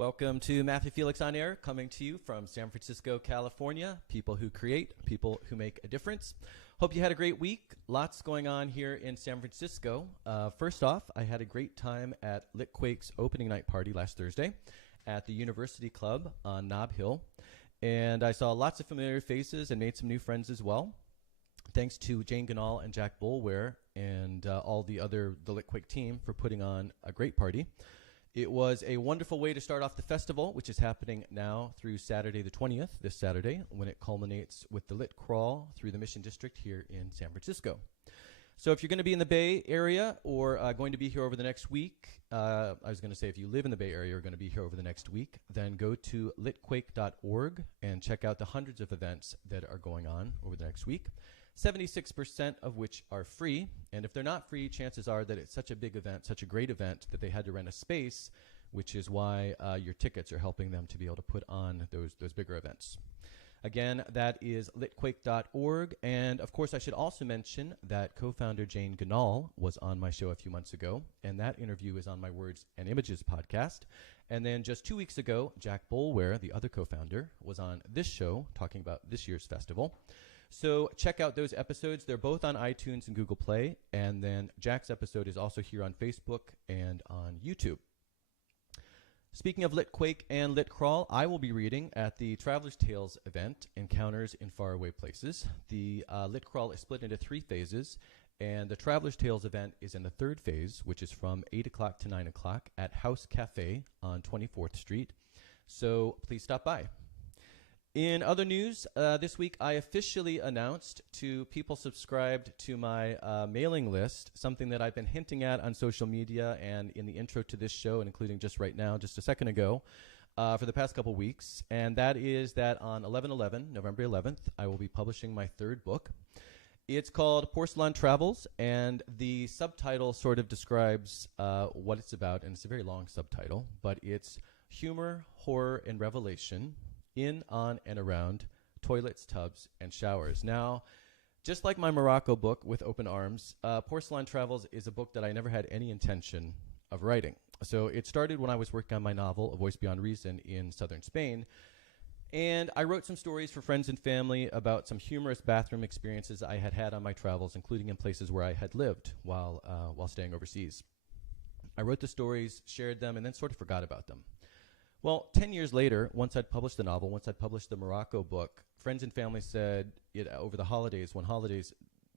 Welcome to Matthew Felix on Air, coming to you from San Francisco, California. People who create, people who make a difference. Hope you had a great week. Lots going on here in San Francisco. First off, I had a great time at Litquake's opening night party last Thursday at the University Club on Nob Hill. And I saw lots of familiar faces and made some new friends as well. Thanks to Jane Ganal and Jack Boulware and all the Litquake team for putting on a great party. It was a wonderful way to start off the festival, which is happening now through Saturday the 20th, this Saturday, when it culminates with the Lit Crawl through the Mission District here in San Francisco. So if you're going to be in the Bay Area or going to be here over the next week, I was going to say if you live in the Bay Area or are going to be here over the next week, then go to litquake.org and check out the hundreds of events that are going on over the next week. 76% of which are free, and if they're not free, chances are that it's such a big event, such a great event, that they had to rent a space, which is why your tickets are helping them to be able to put on those bigger events. Again, that is litquake.org, and of course I should also mention that co-founder Jane Ganal was on my show a few months ago, and that interview is on my Words and Images podcast. And then just 2 weeks ago, Jack Boulware, the other co-founder, was on this show talking about this year's festival. So check out those episodes. They're both on iTunes and Google Play. And then Jack's episode is also here on Facebook and on YouTube. Speaking of Litquake and Lit Crawl, I will be reading at the Traveler's Tales event, Encounters in Faraway Places. The Lit Crawl is split into 3 phases. And the Traveler's Tales event is in the 3rd phase, which is from 8 o'clock to 9 o'clock at House Cafe on 24th Street. So please stop by. In other news, this week I officially announced to people subscribed to my mailing list something that I've been hinting at on social media and in the intro to this show, and including just right now, just a second ago, for the past couple weeks. And that is that on November 11th, I will be publishing my 3rd book. It's called Porcelain Travels, and the subtitle sort of describes what it's about, and it's a very long subtitle, but it's humor, horror, and revelation in, on, and around toilets, tubs, and showers. Now, just like my Morocco book with open arms, Porcelain Travels is a book that I never had any intention of writing. So it started when I was working on my novel, A Voice Beyond Reason, in southern Spain. And I wrote some stories for friends and family about some humorous bathroom experiences I had had on my travels, including in places where I had lived while staying overseas. I wrote the stories, shared them, and then sort of forgot about them. Well, 10 years later, once I'd published the novel, once I'd published the Morocco book, friends and family said, over the holidays, one holidays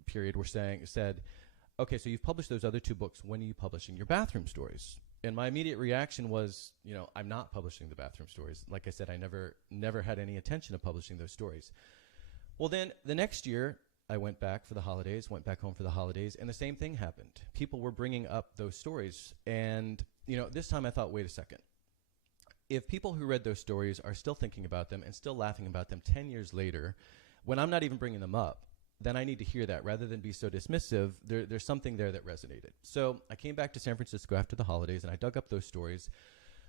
period, said, okay, so you've published those other 2 books. When are you publishing your bathroom stories? And my immediate reaction was, I'm not publishing the bathroom stories. Like I said, I never had any intention of publishing those stories. Well, then the next year, I went back home for the holidays, and the same thing happened. People were bringing up those stories. And, this time I thought, wait a second. If people who read those stories are still thinking about them and still laughing about them 10 years later, when I'm not even bringing them up, then I need to hear that. Rather than be so dismissive, there's something there that resonated. So I came back to San Francisco after the holidays, and I dug up those stories.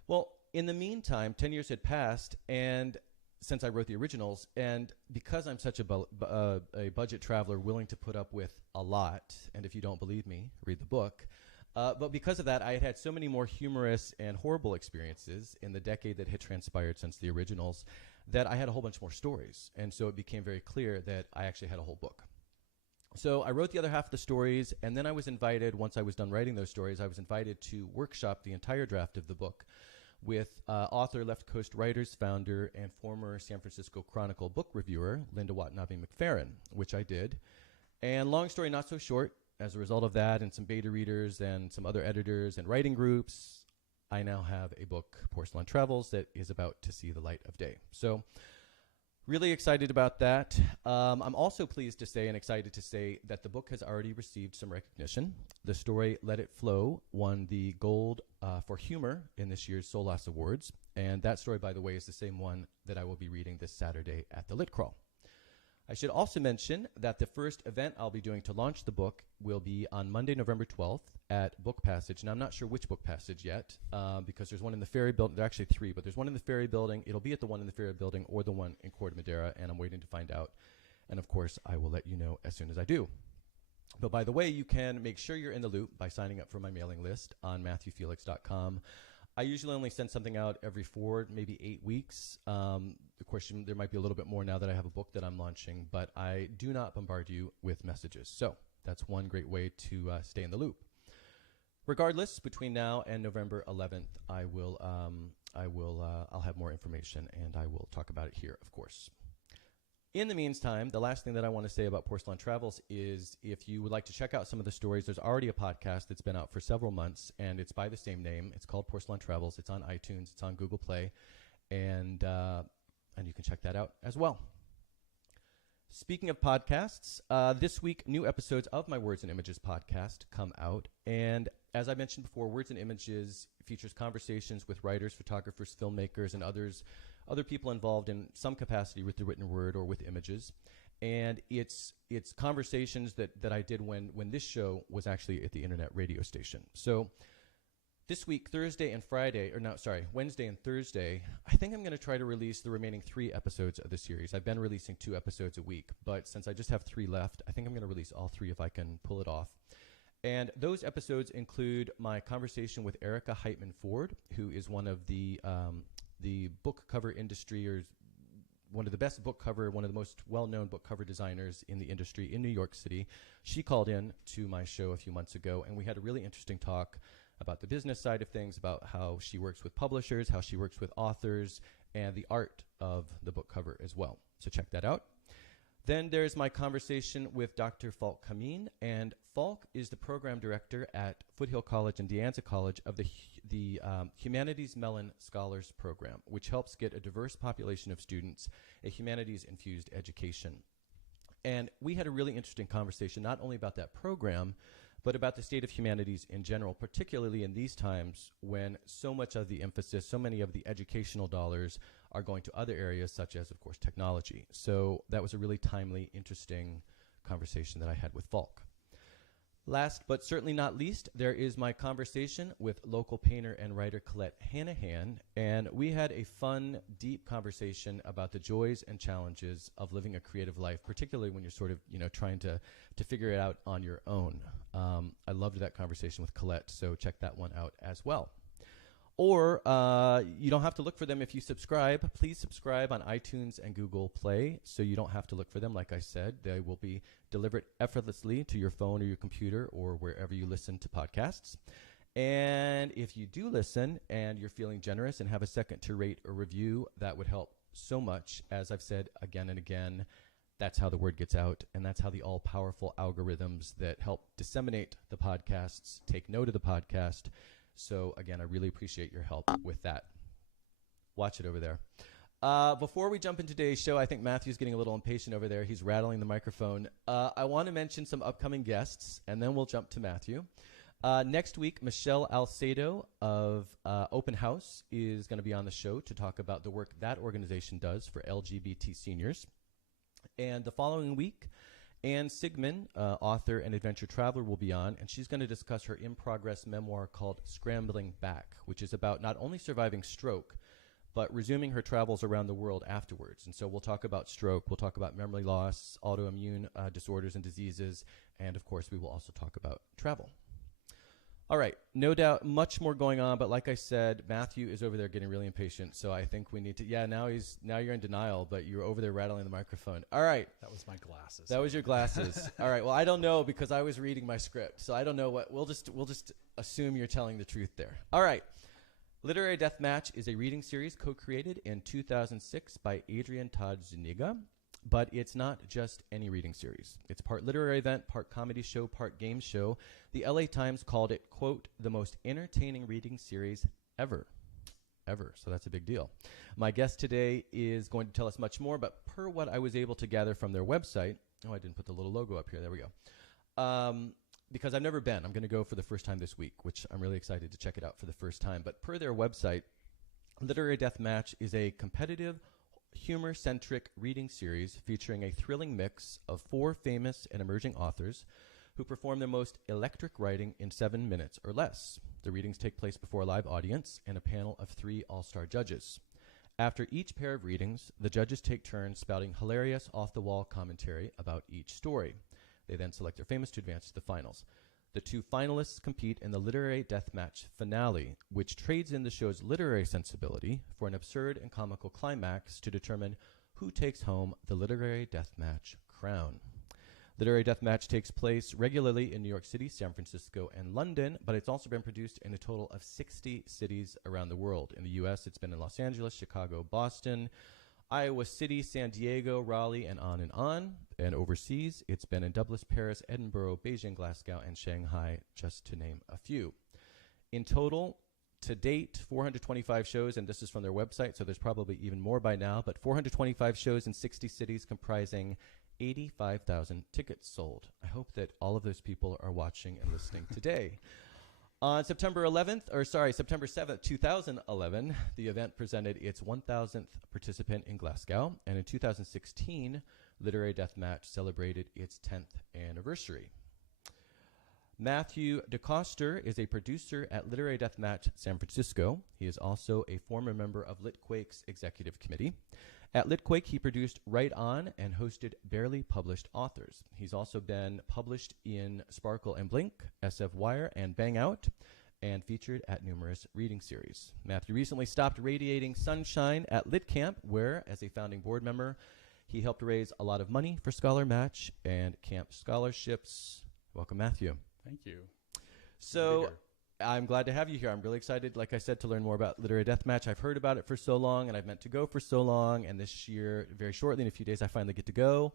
Well, in the meantime, 10 years had passed, and since I wrote the originals, and because I'm such a budget traveler willing to put up with a lot, and if you don't believe me, read the book, but because of that, I had so many more humorous and horrible experiences in the decade that had transpired since the originals that I had a whole bunch more stories. And so it became very clear that I actually had a whole book. So I wrote the other half of the stories, and then I was invited, once I was done writing those stories, I was invited to workshop the entire draft of the book with author, Left Coast Writers founder, and former San Francisco Chronicle book reviewer, Linda Watanabe McFerrin, which I did. And long story not so short, as a result of that and some beta readers and some other editors and writing groups, I now have a book, Porcelain Travels, that is about to see the light of day. So really excited about that. I'm also pleased to say and excited to say that the book has already received some recognition. The story, Let It Flow, won the gold for humor in this year's SOLAS Awards. And that story, by the way, is the same one that I will be reading this Saturday at the Lit Crawl. I should also mention that the first event I'll be doing to launch the book will be on Monday, November 12th at Book Passage. And I'm not sure which Book Passage yet because there's one in the Ferry Building. There are actually 3, but there's one in the Ferry Building. It'll be at the one in the Ferry Building or the one in Corte Madera, and I'm waiting to find out. And, of course, I will let you know as soon as I do. But, by the way, you can make sure you're in the loop by signing up for my mailing list on MatthewFelix.com. I usually only send something out every 4, maybe 8 weeks. Of course, there might be a little bit more now that I have a book that I'm launching, but I do not bombard you with messages. So that's one great way to stay in the loop. Regardless, between now and November 11th, I'll have more information, and I will talk about it here, of course. In the meantime, the last thing that I want to say about Porcelain Travels is if you would like to check out some of the stories, there's already a podcast that's been out for several months, and it's by the same name. It's called Porcelain Travels. It's on iTunes. It's on Google Play, and you can check that out as well. Speaking of podcasts, this week, new episodes of my Words and Images podcast come out, and as I mentioned before, Words and Images features conversations with writers, photographers, filmmakers, and other people involved in some capacity with the written word or with images. And it's conversations that I did when this show was actually at the internet radio station. So this week, Wednesday and Thursday, I think I'm going to try to release the remaining 3 episodes of the series. I've been releasing 2 episodes a week, but since I just have 3 left, I think I'm going to release all 3 if I can pull it off. And those episodes include my conversation with Erica Heitman Ford, who is one of the book cover industry, or one of the best book cover, one of the most well-known book cover designers in the industry in New York City. She called in to my show a few months ago, and we had a really interesting talk about the business side of things, about how she works with publishers, how she works with authors, and the art of the book cover as well. So check that out. Then there's my conversation with Dr. Falk Kameen, and Falk is the program director at Foothill College and De Anza College of the Humanities Mellon Scholars Program, which helps get a diverse population of students a humanities-infused education. And we had a really interesting conversation, not only about that program, but about the state of humanities in general, particularly in these times when so much of the emphasis, so many of the educational dollars are going to other areas such as, of course, technology. So that was a really timely, interesting conversation that I had with Falk. Last but certainly not least, there is my conversation with local painter and writer Colette Hanahan, and we had a fun, deep conversation about the joys and challenges of living a creative life, particularly when you're sort of, trying to figure it out on your own. I loved that conversation with Colette, so check that one out as well. Or you don't have to look for them if you subscribe. Please subscribe on iTunes and Google Play so you don't have to look for them. Like I said, they will be delivered effortlessly to your phone or your computer or wherever you listen to podcasts. And if you do listen and you're feeling generous and have a second to rate or review, that would help so much. As I've said again and again, that's how the word gets out, and that's how the all-powerful algorithms that help disseminate the podcasts take note of the podcast. So, again, I really appreciate your help with that. Watch it over there. Before we jump into today's show, I think Matthew's getting a little impatient over there. He's rattling the microphone. I want to mention some upcoming guests, and then we'll jump to Matthew. Next week, Michelle Alcedo of Open House is going to be on the show to talk about the work that organization does for LGBT seniors. And the following week, Anne Sigmund, author and adventure traveler, will be on, and she's going to discuss her in-progress memoir called Scrambling Back, which is about not only surviving stroke, but resuming her travels around the world afterwards. And so we'll talk about stroke, we'll talk about memory loss, autoimmune disorders and diseases, and of course we will also talk about travel. All right, no doubt much more going on, but like I said, Matthew is over there getting really impatient, so I think we need to, now you're in denial, but you're over there rattling the microphone. All right. That was my glasses. That was your glasses. All right, well, I don't know because I was reading my script, so I don't know we'll just assume you're telling the truth there. All right. Literary Deathmatch is a reading series co-created in 2006 by Adrian Todd Zuniga. But it's not just any reading series. It's part literary event, part comedy show, part game show. The LA Times called it, quote, the most entertaining reading series ever. So that's a big deal. My guest today is going to tell us much more, but per what I was able to gather from their website, I didn't put the little logo up here. There we go. Because I've never been. I'm going to go for the first time this week, which I'm really excited to check it out for the first time. But per their website, Literary Deathmatch is a competitive, humor-centric reading series featuring a thrilling mix of 4 famous and emerging authors who perform their most electric writing in 7 minutes or less. The readings take place before a live audience and a panel of 3 all-star judges. After each pair of readings, the judges take turns spouting hilarious, off-the-wall commentary about each story. They then select their famous to advance to the finals. The two finalists compete in the Literary Deathmatch finale, which trades in the show's literary sensibility for an absurd and comical climax to determine who takes home the Literary Deathmatch crown. Literary Deathmatch takes place regularly in New York City, San Francisco, and London, but it's also been produced in a total of 60 cities around the world. In the U.S., it's been in Los Angeles, Chicago, Boston, Iowa City, San Diego, Raleigh, and on. And overseas, it's been in Dublin, Paris, Edinburgh, Beijing, Glasgow, and Shanghai, just to name a few. In total, to date, 425 shows, and this is from their website, so there's probably even more by now, but 425 shows in 60 cities comprising 85,000 tickets sold. I hope that all of those people are watching and listening today. On September 7th, 2011, the event presented its 1,000th participant in Glasgow, and in 2016, Literary Deathmatch celebrated its 10th anniversary. Matthew DeCoster is a producer at Literary Deathmatch San Francisco. He is also a former member of Litquake's executive committee. At Litquake, he produced Write On and hosted Barely Published Authors. He's also been published in Sparkle and Blink, SFWire, and Bang Out, and featured at numerous reading series. Matthew recently stopped radiating sunshine at Lit Camp, where, as a founding board member, he helped raise a lot of money for Scholar Match and camp scholarships. Welcome, Matthew. Thank you. So I'm glad to have you here. I'm really excited, like I said, to learn more about Literary Deathmatch. I've heard about it for so long, and I've meant to go for so long. And this year, very shortly, in a few days, I finally get to go.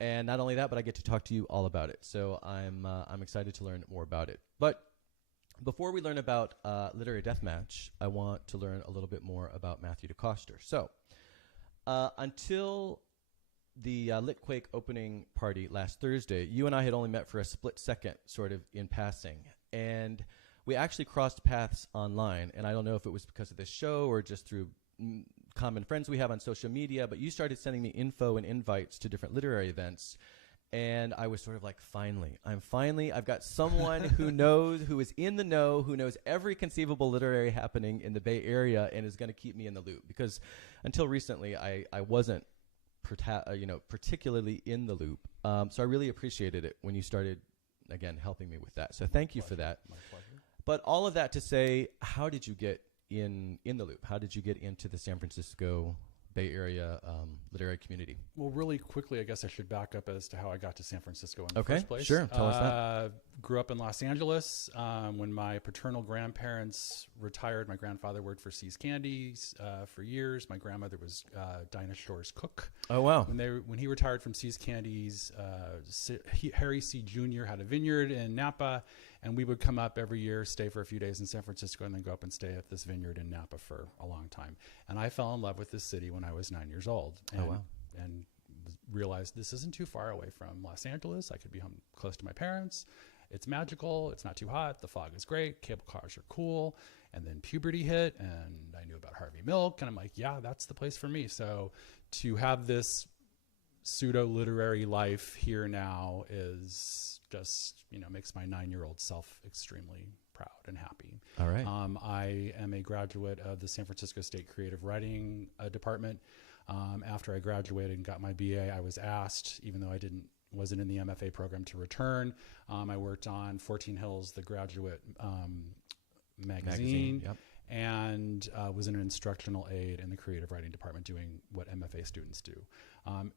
And not only that, but I get to talk to you all about it. So I'm excited to learn more about it. But before we learn about Literary Deathmatch, I want to learn a little bit more about Matthew DeCoster. So until the Litquake opening party last Thursday, you and I had only met for a split second, sort of in passing. And we actually crossed paths online, and I don't know if it was because of this show or just through common friends we have on social media, but you started sending me info and invites to different literary events, and I was sort of like, I've got someone who is in the know, who knows every conceivable literary happening in the Bay Area and is going to keep me in the loop, because until recently I wasn't particularly in the loop. So I really appreciated it when you started, again, helping me with that. So thank you for that. My pleasure. But all of that to say, how did you get in the loop? How did you get into the San Francisco Bay Area literary community? Well, really quickly, I guess I should back up as to how I got to San Francisco in the first place. Sure. Tell us that. Grew up in Los Angeles. When my paternal grandparents retired, my grandfather worked for See's Candies for years. My grandmother was Dinah Shore's cook. Oh, wow. When he retired from See's Candies, Harry C. Jr. had a vineyard in Napa, and we would come up every year, stay for a few days in San Francisco, and then go up and stay at this vineyard in Napa for a long time. And I fell in love with this city when I was 9 years old. And realized this isn't too far away from Los Angeles. I could be home close to my parents. It's magical. It's not too hot. The fog is great. Cable cars are cool. And then puberty hit, and I knew about Harvey Milk, and I'm like, yeah, that's the place for me. So to have this pseudo-literary life here now is just, makes my 9-year-old self extremely proud and happy. All right. I am a graduate of the San Francisco State Creative Writing Department. After I graduated and got my BA, I was asked, even though I wasn't in the MFA program, to return. I worked on 14 Hills, the graduate magazine. Yep. And was an instructional aide in the creative writing department doing what MFA students do.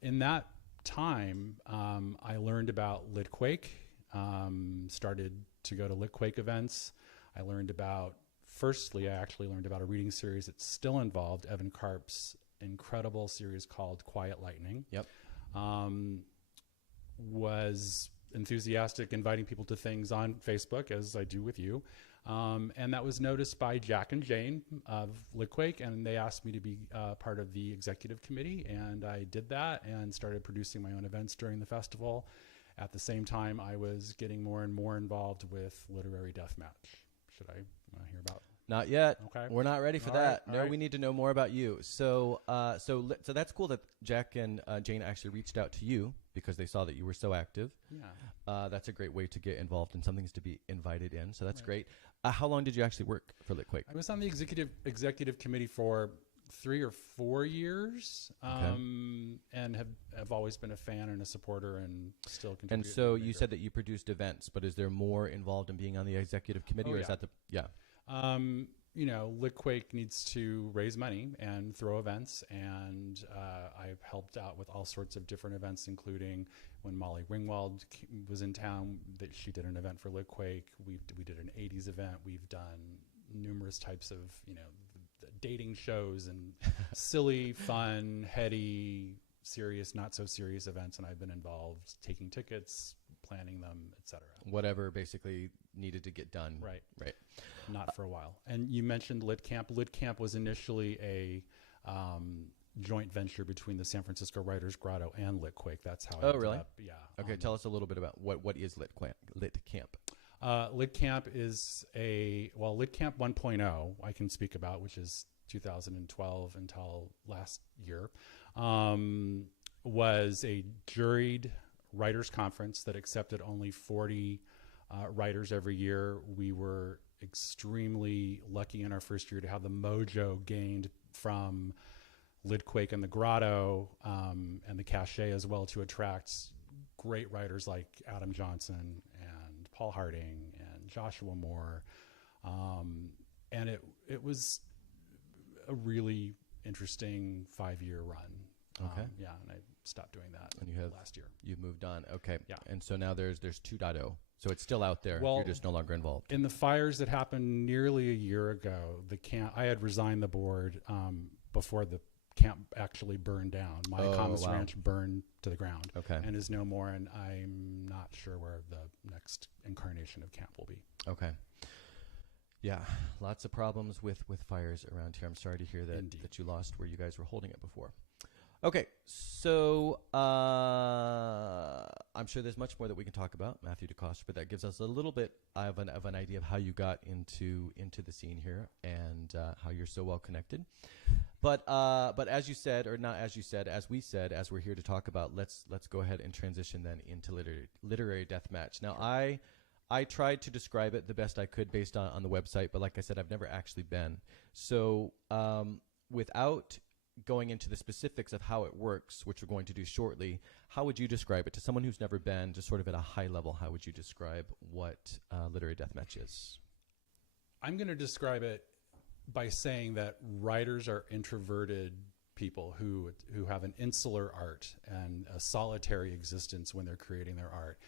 In that time, I learned about Litquake, started to go to Litquake events. I actually learned about a reading series that's still involved, Evan Karp's incredible series called Quiet Lightning. Yep. Was enthusiastic inviting people to things on Facebook, as I do with you. And that was noticed by Jack and Jane of Litquake, and they asked me to be part of the executive committee, and I did that and started producing my own events during the festival. At the same time, I was getting more and more involved with Literary Deathmatch. Should I hear about? Not yet. Okay. We're not ready for All that. right, No, right. we need to know more about you. So that's cool that Jack and Jane actually reached out to you because they saw that you were so active. Yeah. That's a great way to get involved in something, is to be invited in. So that's Right. great. How long did you actually work for Litquake? I was on the executive committee for 3 or 4 years, Okay. and have always been a fan and a supporter, and still continue. And so you said that you produced events, but is there more involved in being on the executive committee, Oh, or yeah. is that the Litquake needs to raise money and throw events, and I've helped out with all sorts of different events, including when Molly Ringwald was in town, that she did an event for Litquake. We did an 80s event. We've done numerous types of dating shows and silly, fun, heady, serious, not so serious events, and I've been involved taking tickets, planning them, etc. whatever basically needed to get done? Right. Right. Not for a while. And you mentioned LitCamp. LitCamp was initially a joint venture between the San Francisco Writers Grotto and Litquake. That's how. Oh, really? Yeah. Okay, tell us a little bit about what is LitCamp. LitCamp is LitCamp 1.0 I can speak about, which is 2012 until last year, was a juried writers conference that accepted only 40 writers every year. We were extremely lucky in our first year to have the mojo gained from Litquake and the Grotto, and the cachet as well, to attract great writers like Adam Johnson and Paul Harding and Joshua Moore. And it was a really interesting 5-year run. Okay. And I stopped doing that And last year. you've moved on. Okay. Yeah. And so now there's 2.0. So it's still out there. Well, You're just no longer involved. In the fires that happened nearly a year ago, I had resigned the board before the camp actually burned down. My Commons Ranch burned to the ground, Okay. and is no more, and I'm not sure where the next incarnation of camp will be. Okay. Yeah, lots of problems with fires around here. I'm sorry to hear that Indeed. that you lost where you guys were holding it before. Okay, so I'm sure there's much more that we can talk about, Matthew DeCoster, but that gives us a little bit of an idea of how you got into the scene here, and how you're so well connected. But as you said, or not as you said, as we said, as we're here to talk about, let's go ahead and transition then into literary deathmatch. Now, I tried to describe it the best I could based on the website, but like I said, I've never actually been. So without going into the specifics of how it works, which we're going to do shortly, how would you describe it to someone who's never been, just sort of at a high level? How would you describe what literary deathmatch is? I'm going to describe it by saying that writers are introverted people who have an insular art and a solitary existence when they're creating their art.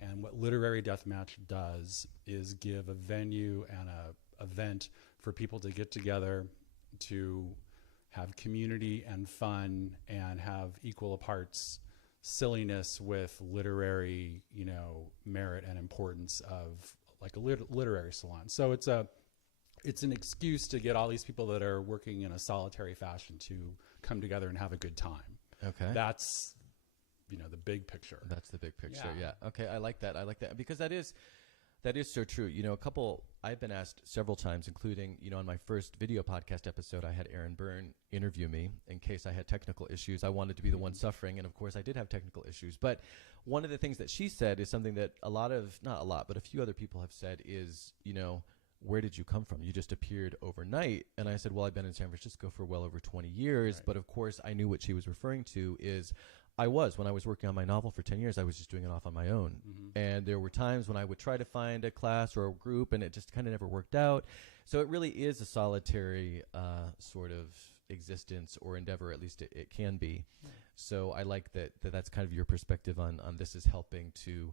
And what literary deathmatch does is give a venue and a event for people to get together, to have community and fun, and have equal parts silliness with literary, merit and importance of like a literary salon. So it's an excuse to get all these people that are working in a solitary fashion to come together and have a good time. Okay. That's the big picture. That's the big picture. Yeah. Yeah. Okay. I like that. Because that is so true. I've been asked several times, including, on my first video podcast episode, I had Erin Byrne interview me in case I had technical issues. I wanted to be the one suffering. And of course I did have technical issues. But one of the things that she said is something that not a lot, but a few other people have said is, where did you come from? You just appeared overnight. And I said, well, I've been in San Francisco for well over 20 years. Right. But of course I knew what she was referring to is when I was working on my novel for 10 years, I was just doing it off on my own. Mm-hmm. And there were times when I would try to find a class or a group, and it just kind of never worked out. So it really is a solitary sort of existence or endeavor, at least it can be. Yeah. So I like that's kind of your perspective on this is helping to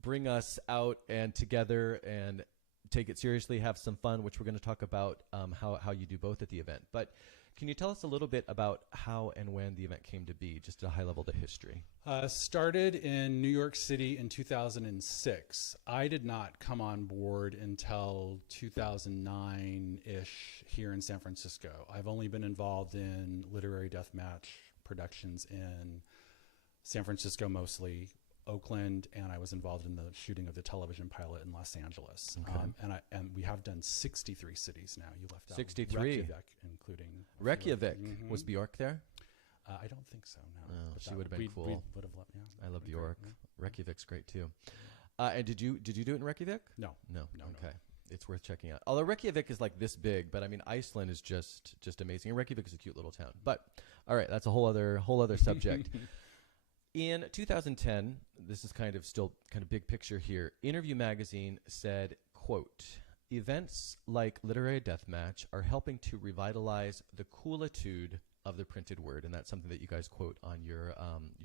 bring us out and together and take it seriously, have some fun, which we're going to talk about how you do both at the event. But can you tell us a little bit about how and when the event came to be, just at a high level, the history? Started in New York City in 2006. I did not come on board until 2009-ish here in San Francisco. I've only been involved in literary deathmatch productions in San Francisco mostly, Oakland, and I was involved in the shooting of the television pilot in Los Angeles. Okay. And we have done 63 cities now. You left out 63, Reykjavik, including Reykjavik. Mm-hmm. Was Bjork there? I don't think so. No, oh, she would have been cool. We would have loved. Yeah, I love Bjork. Yeah. Reykjavik's great too. And did you do it in Reykjavik? No. Okay. it's worth checking out. Although Reykjavik is like this big, but I mean Iceland is just amazing. And Reykjavik is a cute little town. But all right, that's a whole other subject. In 2010, this is kind of big picture here. Interview Magazine said, quote, "Events like Literary Deathmatch are helping to revitalize the coolitude of the printed word," and that's something that you guys quote on your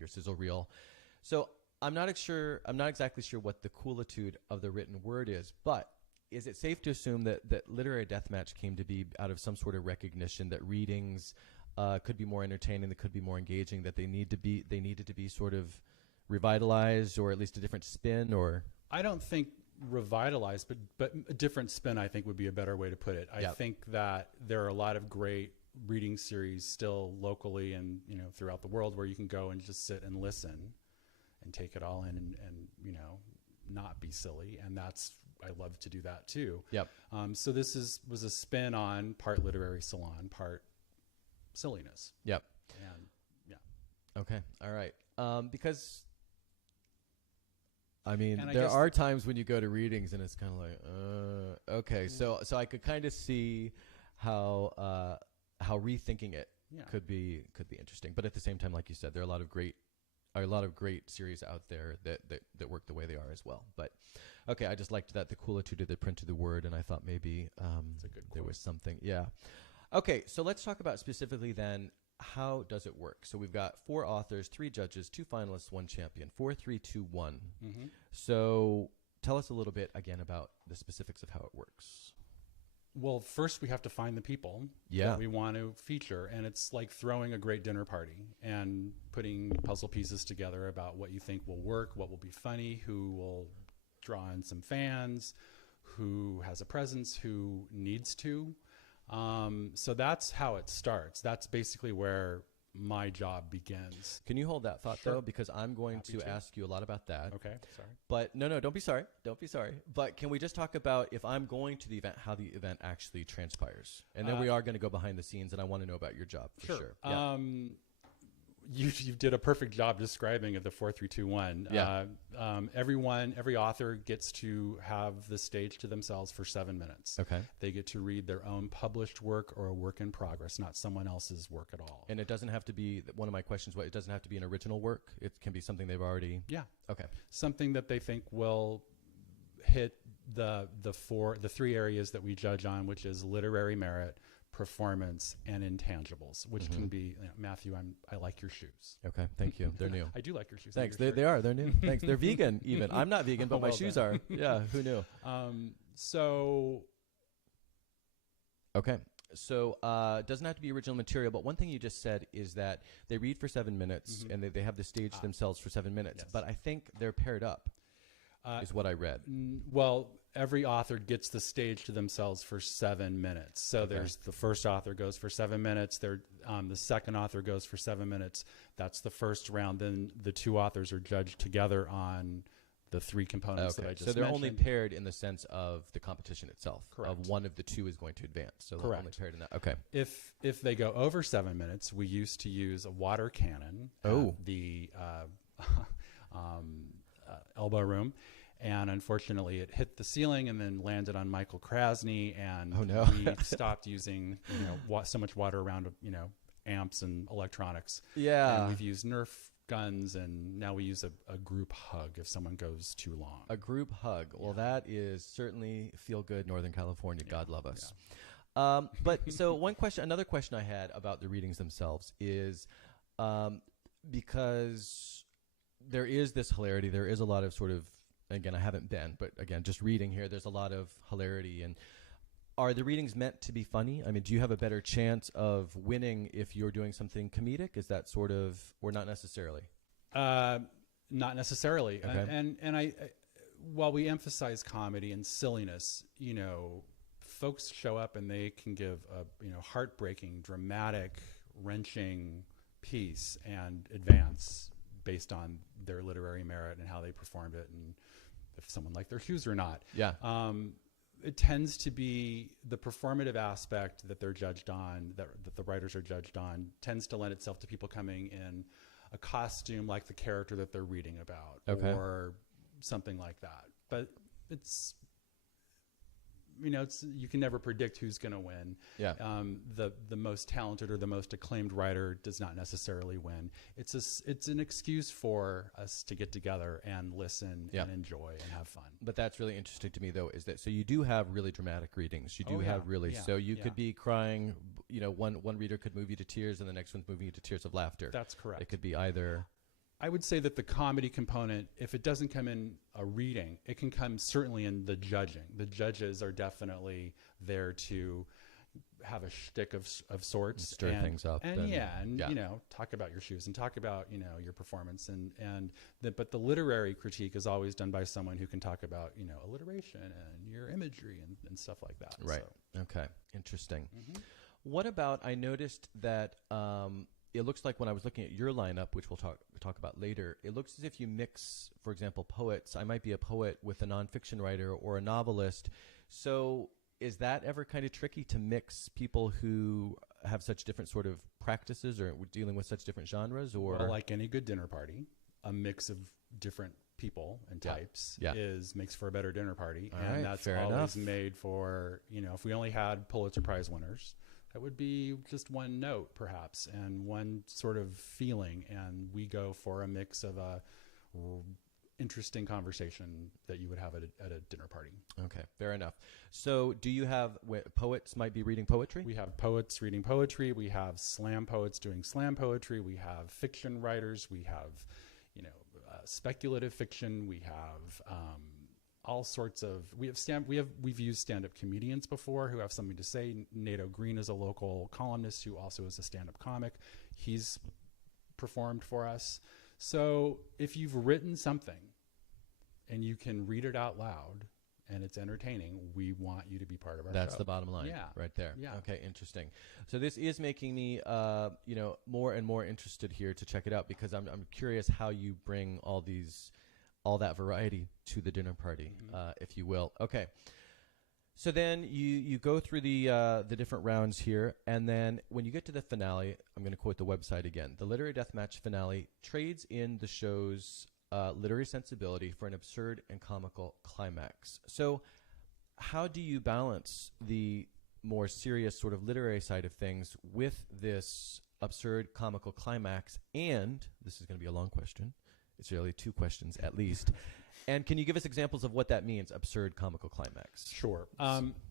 sizzle reel. So I'm not exactly sure what the coolitude of the written word is, but is it safe to assume that Literary Deathmatch came to be out of some sort of recognition that readings could be more entertaining, that could be more engaging, that they needed to be sort of revitalized, or at least a different spin? Or I don't think revitalized, but a different spin, I think, would be a better way to put it. I think that there are a lot of great reading series still locally and throughout the world where you can go and just sit and listen and take it all in and not be silly, and I love to do that too. Yep. So this was a spin on part literary salon, part silliness. Yep. And yeah. Okay. All right. Because I mean, And I there guess are times when you go to readings and it's kind of like, okay. So I could kind of see how rethinking it could be interesting. But at the same time, like you said, there are a lot of great series out there that work the way they are as well. But okay, I just liked that, the coolitude of the print of the word, and I thought maybe there was something. Yeah. Okay, so let's talk about specifically then, how does it work? So we've got 4 authors, 3 judges, 2 finalists, 1 champion, 4, 3, 2, 1. Mm-hmm. So tell us a little bit again about the specifics of how it works. Well, first we have to find the people that we want to feature, and it's like throwing a great dinner party and putting puzzle pieces together about what you think will work, what will be funny, who will draw in some fans, who has a presence, who needs to. So that's how it starts. That's basically where my job begins. Can you hold that thought, Sure. though? Because I'm going Happy to ask you a lot about that. Okay, sorry. But no, don't be sorry. Don't be sorry. But can we just talk about, if I'm going to the event, how the event actually transpires? And then we are going to go behind the scenes, and I want to know about your job for sure. Yeah. You did a perfect job describing it, the 4, 3, 2, 1. Yeah. Every author gets to have the stage to themselves for 7 minutes. Okay. They get to read their own published work or a work in progress, not someone else's work at all. And it doesn't have to be, one of my questions was, it doesn't have to be an original work. It can be something they've already. Yeah. Okay. Something that they think will hit the 3 areas that we judge on, which is literary merit, performance, and intangibles, which can be, Matthew, I like your shoes. Okay, thank you. They're new. I do like your shoes. Thanks. They are. They're new. Thanks. They're vegan even. I'm not vegan, but my shoes are. Yeah, who knew? So okay. So it doesn't have to be original material, but one thing you just said is that they read for 7 minutes and they have the stage themselves for 7 minutes. Yes. But I think they're paired up, is what I read. Well, every author gets the stage to themselves for 7 minutes. So there's the first author goes for 7 minutes. The second author goes for 7 minutes. That's the first round. Then the 2 authors are judged together on the 3 components that I just mentioned. So they're only paired in the sense of the competition itself. Correct. Of one of the 2 is going to advance. So they're Correct. only paired in that. Okay. If they go over 7 minutes, we used to use a water cannon at the elbow room. And unfortunately, it hit the ceiling and then landed on Michael Krasny. And we stopped using so much water around amps and electronics. Yeah. And we've used Nerf guns, and now we use a group hug if someone goes too long. A group hug. Well, that is certainly feel good, Northern California. God love us. Yeah. But so another question I had about the readings themselves is because there is this hilarity, there is a lot of sort of, again, I haven't been, but again, just reading here, there's a lot of hilarity. And are the readings meant to be funny? I mean, do you have a better chance of winning if you're doing something comedic? Is that sort of, or not necessarily? Not necessarily. Okay. And I, while we emphasize comedy and silliness, folks show up and they can give a heartbreaking, dramatic, wrenching piece and advance based on their literary merit and how they performed it, and if someone liked their shoes or not. Yeah. It tends to be the performative aspect that they're judged on, that the writers are judged on, tends to lend itself to people coming in a costume like the character that they're reading about, or something like that. But it's you can never predict who's going to win. Yeah. The most talented or the most acclaimed writer does not necessarily win. It's an excuse for us to get together and listen and enjoy and have fun. But that's really interesting to me, though, is that so you do have really dramatic readings. You do have really so you could be crying. One reader could move you to tears, and the next one's moving you to tears of laughter. That's correct. It could be either. I would say that the comedy component, if it doesn't come in a reading, it can come certainly in the judging. The judges are definitely there to have a shtick of sorts, and stir things up, and talk about your shoes and talk about your performance, but the literary critique is always done by someone who can talk about alliteration and your imagery and stuff like that. Right. So. Okay. Interesting. Mm-hmm. What about? I noticed that. It looks like when I was looking at your lineup, which we'll talk about later, it looks as if you mix, for example, poets. I might be a poet with a nonfiction writer or a novelist. So is that ever kind of tricky to mix people who have such different sort of practices or dealing with such different genres? Or well, like any good dinner party, a mix of different people and types makes for a better dinner party. All and right, that's fair always enough. Made for, if we only had Pulitzer Prize winners, that would be just one note, perhaps, and one sort of feeling. And we go for a mix of a interesting conversation that you would have at a dinner party. Okay, fair enough. So do you have poets might be reading poetry? We have poets reading poetry. We have slam poets doing slam poetry. We have fiction writers. We have, speculative fiction. We have all sorts of. We've used stand-up comedians before who have something to say. Nato Green is a local columnist who also is a stand-up comic. He's performed for us. So if you've written something and you can read it out loud and it's entertaining, we want you to be part of our show. That's the bottom line right there. Yeah. Okay, interesting. So this is making me, more and more interested here to check it out because I'm curious how you bring all that variety to the dinner party, if you will. Okay. So then you go through the different rounds here, and then when you get to the finale, I'm going to quote the website again. The Literary Deathmatch finale trades in the show's literary sensibility for an absurd and comical climax. So how do you balance the more serious sort of literary side of things with this absurd comical climax? And this is going to be a long question. It's really two questions at least. And can you give us examples of what that means, absurd comical climax? Sure.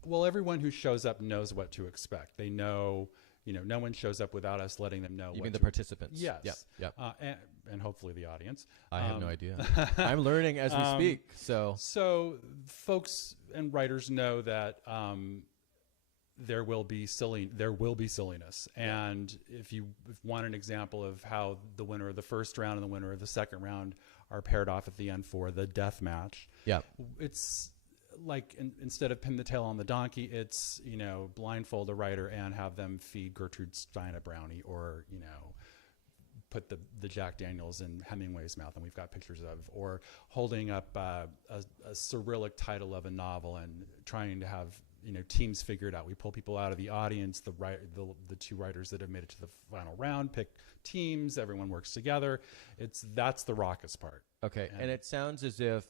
Well, everyone who shows up knows what to expect. They know, no one shows up without us letting them know. You mean the participants? Yes. Yep. And hopefully the audience. I have no idea. I'm learning as we speak. So folks and writers know that there will be silliness. And if you want an example of how the winner of the first round and the winner of the second round are paired off at the end for the death match. Yeah. It's like instead of pin the tail on the donkey, it's, blindfold a writer and have them feed Gertrude Stein a brownie or, put the Jack Daniels in Hemingway's mouth, and we've got pictures of, or holding up a Cyrillic title of a novel and trying to have, teams figured out. We pull people out of the audience, the two writers that have made it to the final round, pick teams, everyone works together. That's the raucous part. Okay. And it sounds as if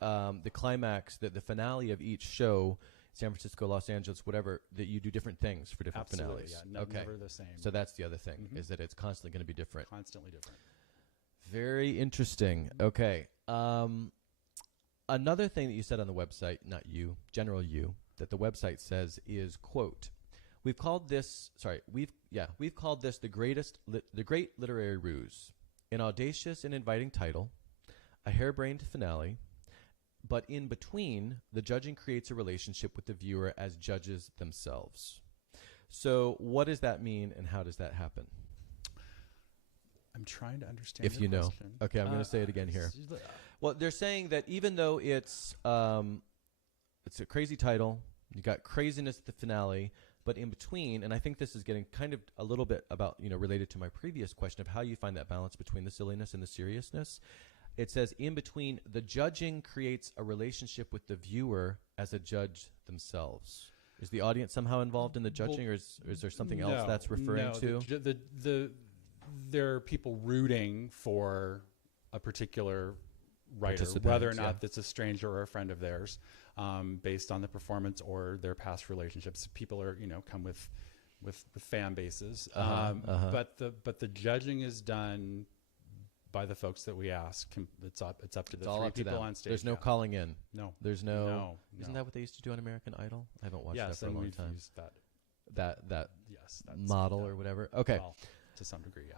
the climax, the finale of each show, San Francisco, Los Angeles, whatever, that you do different things for different finales. Yeah, never the same. So that's the other thing, is that it's constantly going to be different. Constantly different. Very interesting. Okay. Another thing that you said on the website, not you, general you, that the website says is, quote, we've called this the great literary ruse, an audacious and inviting title, a harebrained finale, but in between, the judging creates a relationship with the viewer as judges themselves. So what does that mean, and how does that happen? I'm trying to understand if you know. Question. Okay, I'm going to say it again here. Well, they're saying that even though it's a crazy title, you got craziness at the finale, but in between, and I think this is getting kind of a little bit about, related to my previous question of how you find that balance between the silliness and the seriousness. It says in between, the judging creates a relationship with the viewer as a judge themselves. Is the audience somehow involved in the judging, or is there something else that's referring to? There are people rooting for a particular writer, Participants, whether or not it's a stranger or a friend of theirs, based on the performance or their past relationships. People are, come with fan bases. But the judging is done by the folks that we ask. It's up to the three people on stage. There's no calling in. No. There's no. Isn't that what they used to do on American Idol? I haven't watched that for a long time. Used that Yes, model or whatever. Okay. Well, to some degree, yeah.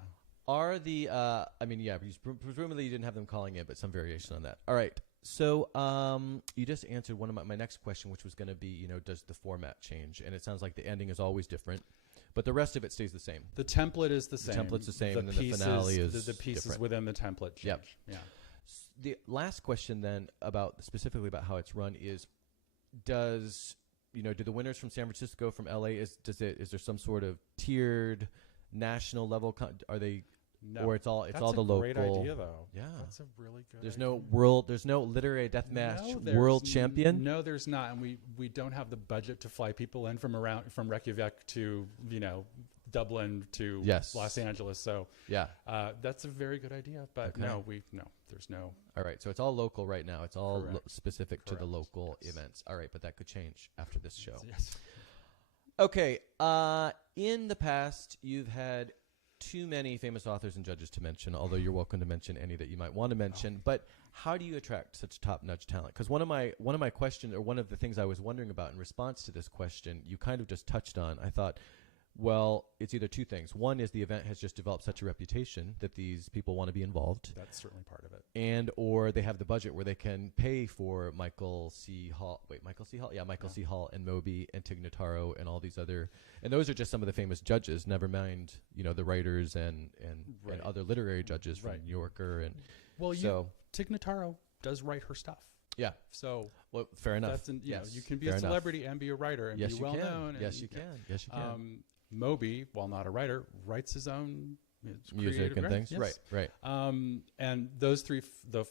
Are the presumably you didn't have them calling in, but some variation on that. All right. So you just answered one of my next question, which was going to be, does the format change? And it sounds like the ending is always different, but the rest of it stays the same. The template is the same. The template's the same, and then the finale is the pieces different. within the template change. Yep. Yeah. The last question then specifically about how it's run is, do the winners from San Francisco, from LA, is there some sort of tiered national level? Are they? No. Or it's all the local. That's a great idea, though. Yeah, that's a really good. There's idea. no literary deathmatch world champion. No, there's not, and we don't have the budget to fly people in from Reykjavik to Dublin to Los Angeles. So yeah, that's a very good idea. But there's no. All right, so it's all local right now. It's all specific to the local yes. events. All right, but that could change after this show. Yes. Okay. In the past, you've had too many famous authors and judges to mention, although you're welcome to mention any that you might want to mention. But how do you attract such top-notch talent? Because one of my questions, or one of the things I was wondering about in response to this question, you kind of just touched on. I thought, well, it's either two things. One is the event has just developed such a reputation that these people want to be involved. That's certainly part of it. And or they have the budget where they can pay for Michael C. Hall. Wait, Michael C. Hall? Yeah, Michael C. Hall and Moby and Tig Notaro and all these other. And those are just some of the famous judges, never mind, the writers and other literary judges from New Yorker. And Tig Notaro does write her stuff. Yeah. So, well, fair enough. You can be a celebrity and be a writer and be well known. Yes, you can. Yes, you can. Moby, while not a writer, writes his own music and things. Yes. Right. And those the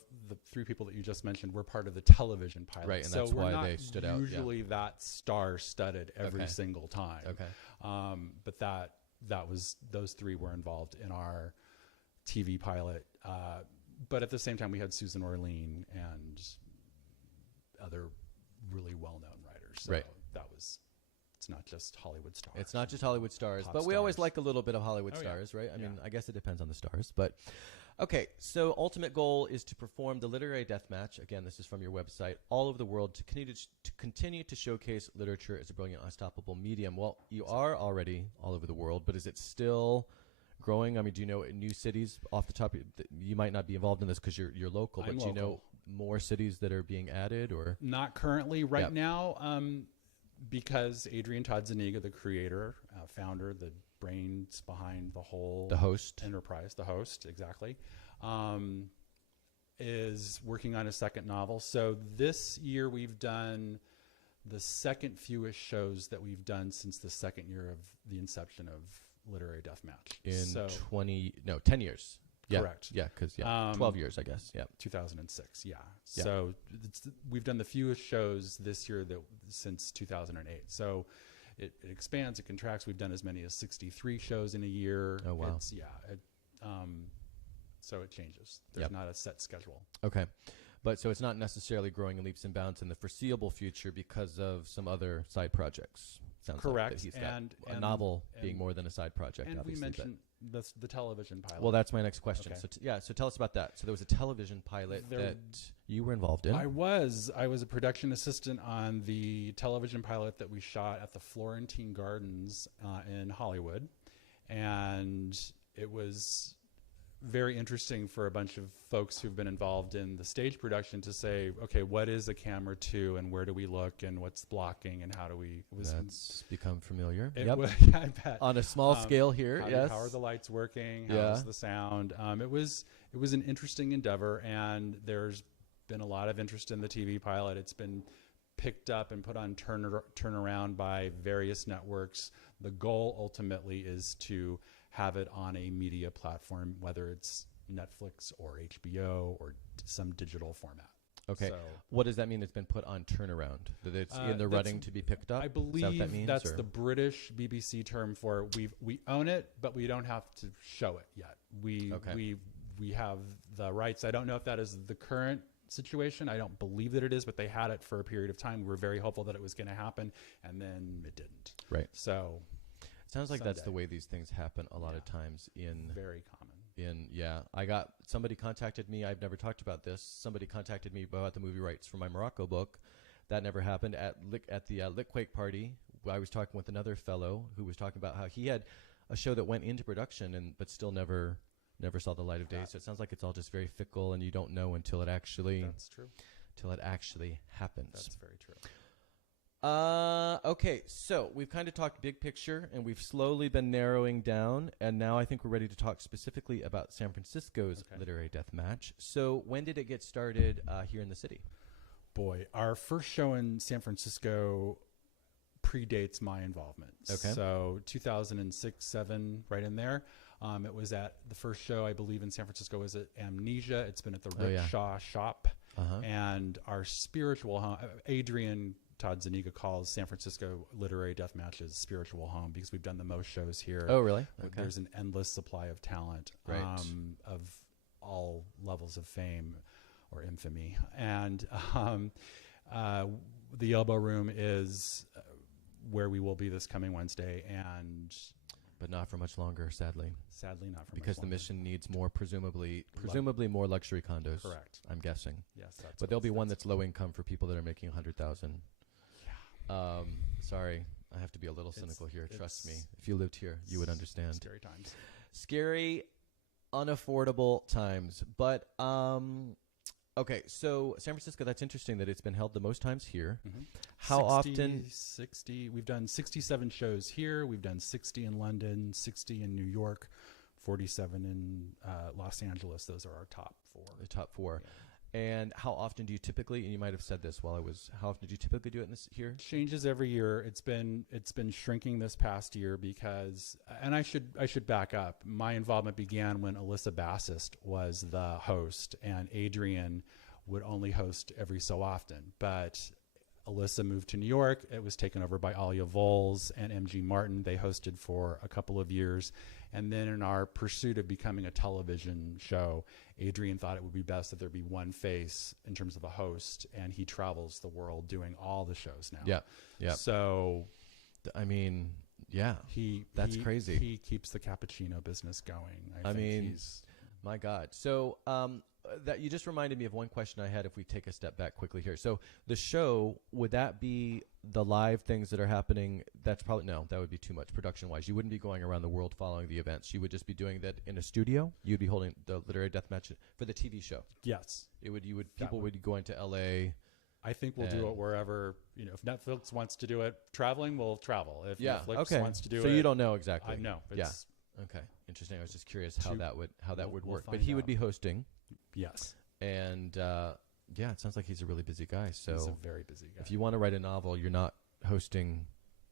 three people that you just mentioned were part of the television pilot. Right, and that's why they stood out. Usually that star-studded every single time. Okay. But that was, those three were involved in our TV pilot. But at the same time, we had Susan Orlean and other really well-known writers. So it's not just Hollywood stars. It's not just Hollywood stars, but we stars. always like a little bit of Hollywood stars, right? I mean, I guess it depends on the stars, but okay. So ultimate goal is to perform the literary deathmatch. Again, this is from your website, all over the world, to continue to showcase literature as a brilliant, unstoppable medium. Well, you are already all over the world, but is it still growing? I mean, do you know new cities off the top? You might not be involved in this because you're local, but do you know more cities that are being added, or not currently right now? Because Adrian Todd Zuniga, the creator, founder, the brains behind the whole enterprise, the host, exactly, is working on a second novel. So this year we've done the second fewest shows that we've done since the second year of the inception of Literary Deathmatch. In 10 years. Yeah. Correct. Yeah, because 12 years, I guess. Yeah. 2006. Yeah. So we've done the fewest shows this year since 2008. So it expands, it contracts. We've done as many as 63 shows in a year. Oh wow. So it changes. There's not a set schedule. Okay. But so it's not necessarily growing in leaps and bounds in the foreseeable future because of some other side projects. Sounds correct. Like he's got a novel being more than a side project. And obviously, we mentioned the television pilot. Well, that's my next question. Okay. So tell us about that. So there was a television pilot that you were involved in. I was a production assistant on the television pilot that we shot at the Florentine Gardens in Hollywood, and it was very interesting for a bunch of folks who've been involved in the stage production to say, okay, what is a camera to, and where do we look, and what's blocking, and how do we? That's become familiar. I bet. On a small scale here, how are the lights working? How's the sound? It was an interesting endeavor, and there's been a lot of interest in the TV pilot. It's been picked up and put on turnaround by various networks. The goal ultimately is to have it on a media platform, whether it's Netflix or HBO or some digital format. Okay. So, what does that mean? It's been put on turnaround? That it's in the running to be picked up? I believe is that what that means, that's the British BBC term for we own it, but we don't have to show it yet. We have the rights. I don't know if that is the current situation. I don't believe that it is, but they had it for a period of time. We were very hopeful that it was going to happen, and then it didn't. Right. So sounds like Sunday. that's the way these things happen a lot of times very common. Somebody contacted me. I've never talked about this. Somebody contacted me about the movie rights for my Morocco book. That never happened at the Litquake party. I was talking with another fellow who was talking about how he had a show that went into production but still never saw the light of day. So it sounds like it's all just very fickle, and you don't know until it actually That's true. Till it actually happens. That's very true. Okay, so we've kind of talked big picture, and we've slowly been narrowing down, and now I think we're ready to talk specifically about San Francisco's literary death match. So when did it get started here in the city? Boy, our first show in San Francisco predates my involvement. Okay. So 2006-07, right in there. It was at the first show, I believe, in San Francisco was at Amnesia. It's been at the Rickshaw Shop. And our spiritual home, Adrian Todd Zuniga calls San Francisco Literary Death Match's spiritual home, because we've done the most shows here. Oh, really? Okay. There's an endless supply of talent, right. Of all levels of fame or infamy. And the Elbow Room is where we will be this coming Wednesday, but not for much longer, sadly. Sadly, not for much longer. Because the mission needs more, presumably more luxury condos. Correct. I'm guessing. Yes, but there'll be one that's low income for people that are making 100,000. Yeah. Sorry, I have to be a little cynical here. Trust me. If you lived here, you would understand. Scary times. Scary, unaffordable times. But okay, so San Francisco, that's interesting that it's been held the most times here. Mm-hmm. How often? 60. We've done 67 shows here. We've done 60 in London, 60 in New York, 47 in Los Angeles. Those are our top four. The top four. Yeah. And how often do you typically, and you might have said this how often do you typically do it here? Changes every year. It's been shrinking this past year because, and I should back up. My involvement began when Alyssa Bassist was the host, and Adrian would only host every so often. But Alyssa moved to New York. It was taken over by Alia Voles and MG Martin. They hosted for a couple of years. And then in our pursuit of becoming a television show, Adrian thought it would be best that there be one face in terms of a host, and he travels the world doing all the shows now. Yeah, yeah. So, I mean, yeah, that's crazy. He keeps the cappuccino business going. I think he's, my God. So that you just reminded me of one question I had. If we take a step back quickly here, so the show, would that be the live things that are happening? That's probably that would be too much production wise. You wouldn't be going around the world following the events. You would just be doing that in a studio. You'd be holding the literary death match for the TV show. Yes, people would go into LA. I think we'll do it wherever, if Netflix wants to do it traveling, we'll travel. If Netflix wants to do it. So you don't know exactly. I know. Yeah. Okay. Interesting. I was just curious how that would work. We'll but he would be hosting. Yes. And it sounds like he's a really busy guy. So he's a very busy guy. If you want to write a novel, you're not hosting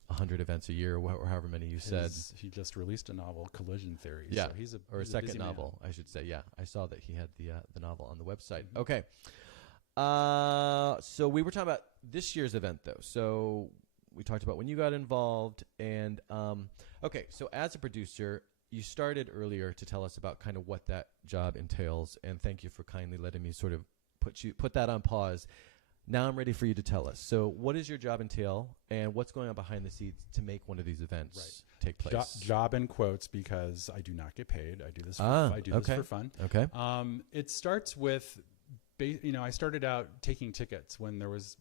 100 events a year, or however many you said. He just released a novel, Collision Theory. Yeah, so he's a second busy novel, man. I should say. Yeah, I saw that he had the novel on the website. Mm-hmm. Okay. So we were talking about this year's event, though. So we talked about when you got involved, and okay. So as a producer, you started earlier to tell us about kind of what that job entails, and thank you for kindly letting me sort of put that on pause. Now I'm ready for you to tell us. So what does your job entail, and what's going on behind the scenes to make one of these events take place? Job in quotes, because I do not get paid. I do this for fun. Okay. It starts with, I started out taking tickets when there was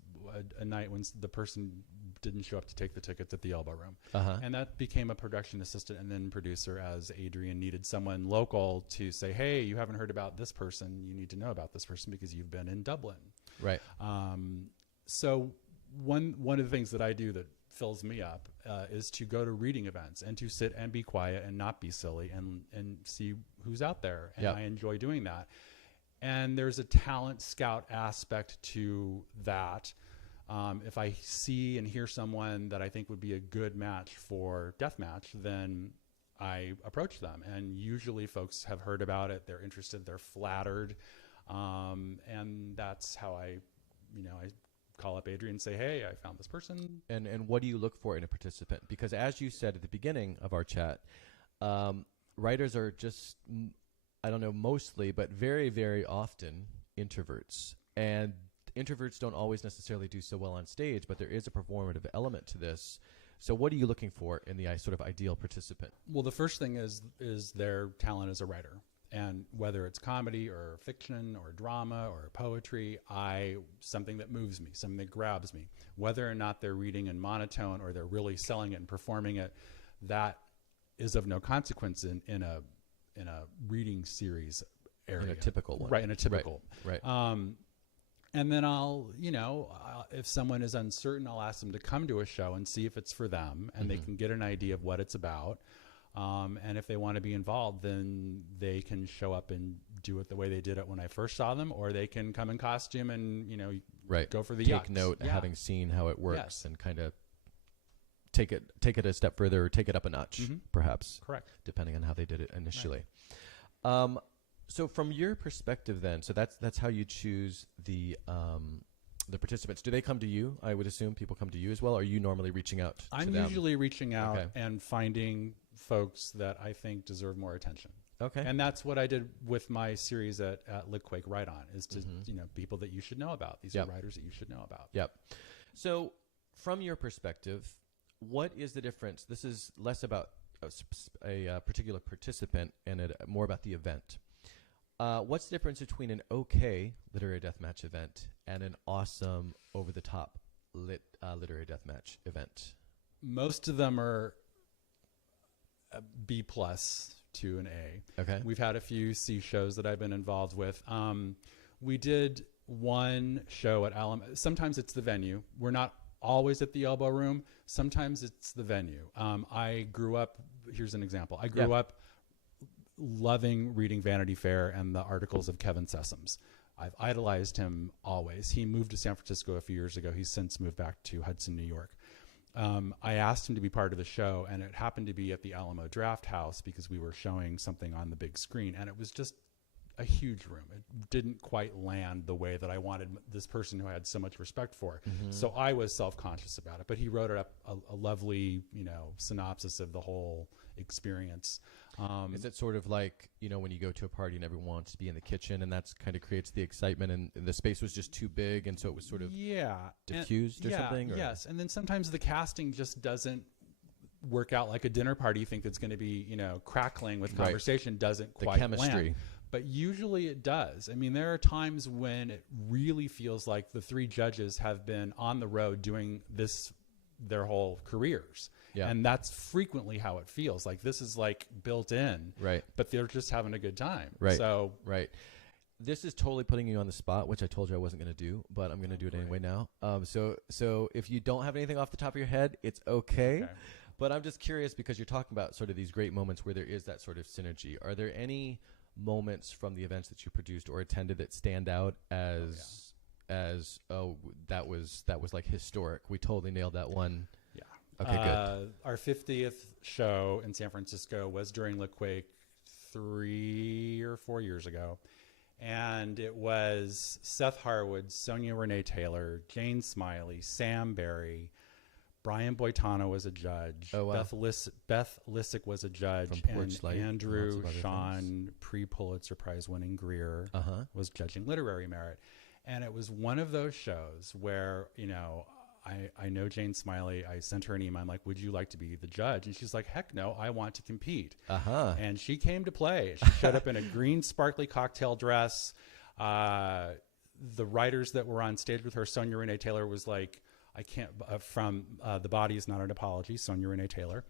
a night when the person didn't show up to take the tickets at the Elbow Room. And that became a production assistant and then producer, as Adrian needed someone local to say, hey, you haven't heard about this person. You need to know about this person because you've been in Dublin. Right. So one of the things that I do that fills me up is to go to reading events and to sit and be quiet and not be silly and see who's out there. And I enjoy doing that. And there's a talent scout aspect to that. If I see and hear someone that I think would be a good match for Deathmatch, then I approach them. And usually folks have heard about it. They're interested. They're flattered. And that's how I call up Adrian and say, hey, I found this person. And what do you look for in a participant? Because as you said at the beginning of our chat, writers are just, I don't know, mostly, but very, very often introverts. And introverts don't always necessarily do so well on stage, but there is a performative element to this. So what are you looking for in the sort of ideal participant? Well, the first thing is their talent as a writer. And whether it's comedy or fiction or drama or poetry, something that moves me, something that grabs me. Whether or not they're reading in monotone or they're really selling it and performing it, that is of no consequence in a reading series area. In a typical one. Right, in a typical. Right. And then if someone is uncertain, I'll ask them to come to a show and see if it's for them, and they can get an idea of what it's about. And if they want to be involved, then they can show up and do it the way they did it when I first saw them, or they can come in costume and, go for the Take yucks. note, Yeah. having seen how it works, Yes. and kind of take it a step further, or take it up a notch, perhaps. Correct. Depending on how they did it initially. Right. So from your perspective then, so that's how you choose the participants. Do they come to you? I would assume people come to you as well. Or are you normally reaching out to them? I'm usually reaching out Okay. and finding folks that I think deserve more attention. Okay. And that's what I did with my series at Litquake Right On, is to, people that you should know about. These are writers that you should know about. Yep. So from your perspective, what is the difference? This is less about a particular participant and more about the event. What's the difference between an okay literary deathmatch event and an awesome, over-the-top literary deathmatch event? Most of them are a B+ to an A. Okay. We've had a few C shows that I've been involved with. We did one show at Alamo. Sometimes it's the venue. We're not always at the Elbow Room. Sometimes it's the venue. I grew up, here's an example. I grew up loving reading Vanity Fair and the articles of Kevin Sessoms. I've idolized him always. He moved to San Francisco a few years ago. He's since moved back to Hudson, New York. I asked him to be part of the show, and it happened to be at the Alamo Draft House because we were showing something on the big screen, and it was just a huge room. It didn't quite land the way that I wanted this person who I had so much respect for. So I was self-conscious about it, but he wrote up a lovely, synopsis of the whole experience. Is it sort of like, when you go to a party and everyone wants to be in the kitchen, and that's kind of creates the excitement, and the space was just too big, and so it was sort of diffused or something? Or? Yes, and then sometimes the casting just doesn't work out like a dinner party. You think it's going to be, crackling with conversation, doesn't quite the chemistry. land. But usually it does. I mean, there are times when it really feels like the three judges have been on the road doing this their whole careers. Yeah. And that's frequently how it feels. Like this is like built in. Right. But they're just having a good time. Right. So this is totally putting you on the spot, which I told you I wasn't going to do, but I'm going to do it anyway now. So if you don't have anything off the top of your head, it's okay. But I'm just curious, because you're talking about sort of these great moments where there is that sort of synergy. Are there any moments from the events that you produced or attended that stand out as that was like historic? We totally nailed that one. Yeah. Okay, good. Our 50th show in San Francisco was during Litquake 3 or 4 years ago. And it was Seth Harwood, Sonia Renee Taylor, Jane Smiley, Sam Barry, Brian Boitano was a judge. Oh, wow. Beth Lissick was a judge. And Andrew Sean, pre-Pulitzer Prize winning Greer, was judging literary merit. And it was one of those shows where, I know Jane Smiley. I sent her an email. I'm like, would you like to be the judge? And she's like, heck no, I want to compete. And she came to play. She showed up in a green sparkly cocktail dress. The writers that were on stage with her, Sonia Renee Taylor, was like, I can't, from The Body Is Not an Apology, Sonia Renee Taylor,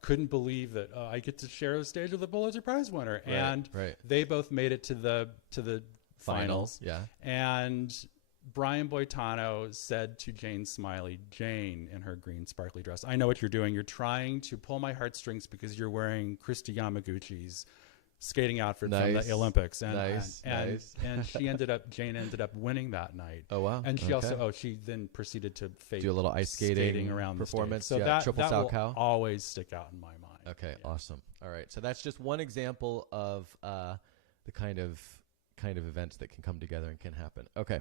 couldn't believe that I get to share a stage with a Pulitzer Prize winner. And they both made it to the finals. Yeah. And Brian Boitano said to Jane Smiley, Jane, in her green sparkly dress, I know what you're doing. You're trying to pull my heartstrings because you're wearing Christy Yamaguchi's skating outfit from the Olympics. And, and Jane ended up winning that night. Oh, wow. And she also, she then proceeded to do a little ice skating around performance. So that will cow always stick out in my mind. Okay, awesome. All right. So that's just one example of the kind of events that can come together and can happen. Okay.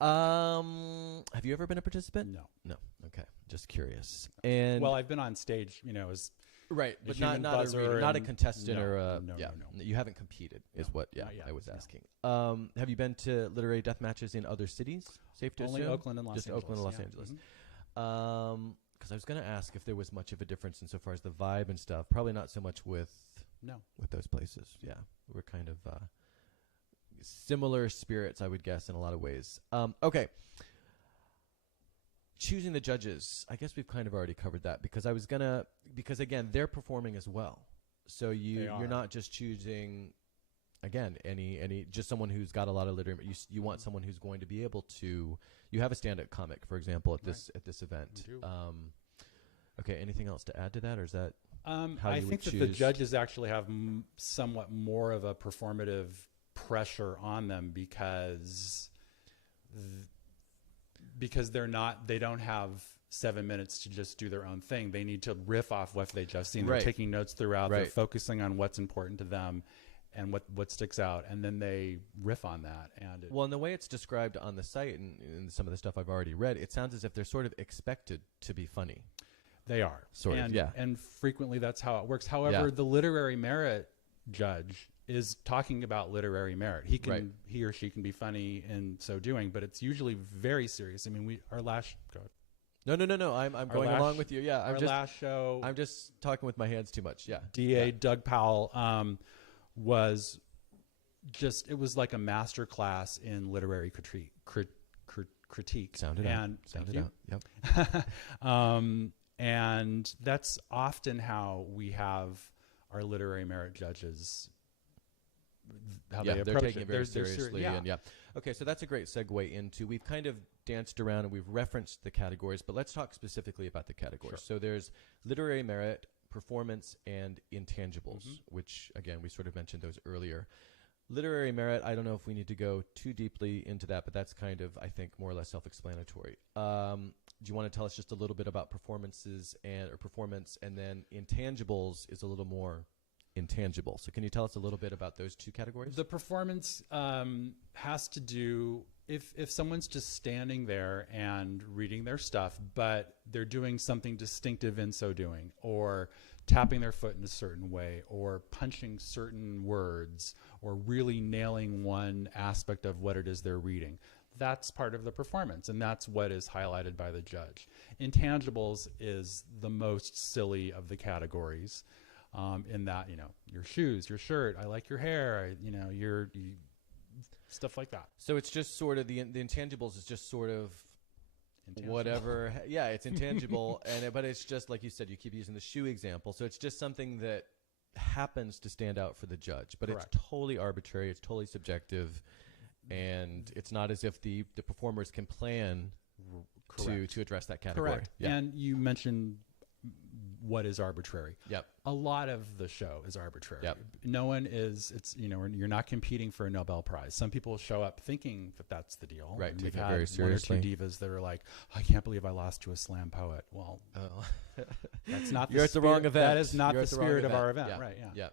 Have you ever been a participant? No. Okay. Just curious. And well, I've been on stage, as Right, but human not a buzzer reader, not a and- contestant no, or a no, yeah. no. You haven't competed, is No, what not yet, I was no. asking. Have you been to literary death matches in other cities? Safe to Only assume? Oakland and Los Just Angeles. Oakland and Los yeah. Angeles. Mhm. Because I was going to ask if there was much of a difference insofar as the vibe and stuff. Probably not so much with No. those places. Yeah, we're kind of similar spirits, I would guess, in a lot of ways. Okay. Choosing the judges, I guess we've kind of already covered that because because again, they're performing as well. So you're not just choosing, again, any just someone who's got a lot of literary. You want someone who's going to be able to. You have a stand-up comic, for example, at this event. We do. Okay. Anything else to add to that, or is that? I you would think that the choose- judges actually have somewhat more of a performative pressure on them because they don't have 7 minutes to just do their own thing. They need to riff off what they just seen. They're Right. taking notes throughout. Right. They're focusing on what's important to them and what sticks out, and then they riff on that. And Well, in the way it's described on the site and some of the stuff I've already read, it sounds as if they're sort of expected to be funny. they are Sort of, yeah. And frequently that's how it works. However, Yeah. the literary merit judge is talking about literary merit. He or she can be funny in so doing, but it's usually very serious. I mean, go ahead. No. I'm going along with you. Yeah, Our last show, I'm just talking with my hands too much. Yeah. DA Doug Powell was just, it was like a master class in literary critique. Sounded and out. Yep. And that's often how we have our literary merit judges. How they they're approach taking it very seriously. yeah. And okay, so that's a great segue into, we've kind of danced around and we've referenced the categories, but let's talk specifically about the categories. Sure. So there's literary merit, performance, and intangibles, which again, we sort of mentioned those earlier. Literary merit, I don't know if we need to go too deeply into that, but that's kind of, I think, more or less self-explanatory. Do you want to tell us just a little bit about performance, and then intangibles is a little more intangible. So can you tell us a little bit about those two categories? The performance has to do, if someone's just standing there and reading their stuff, but they're doing something distinctive in so doing, or tapping their foot in a certain way, or punching certain words, or really nailing one aspect of what it is they're reading. That's part of the performance, and that's what is highlighted by the judge. Intangibles is the most silly of the categories, in that, your shoes, your shirt, I like your hair, stuff like that. So it's just sort of the intangibles is just sort of whatever. Yeah, it's intangible, but it's just like you said. You keep using the shoe example, so it's just something that happens to stand out for the judge, but Correct. it's totally arbitrary. It's totally subjective, and it's not as if the performers can plan to address that category. Correct. Yeah. And you mentioned what is arbitrary. Yep. A lot of the show is arbitrary. Yep. No one is, you're not competing for a Nobel Prize. Some people show up thinking that that's the deal. Right, And taking we've it very had seriously. one or two divas that are like, I can't believe I lost to a slam poet. Well, that's not You're at the wrong event. That is not You're the at the wrong spirit of event. our event. Yeah. Right. Yeah. Yeah.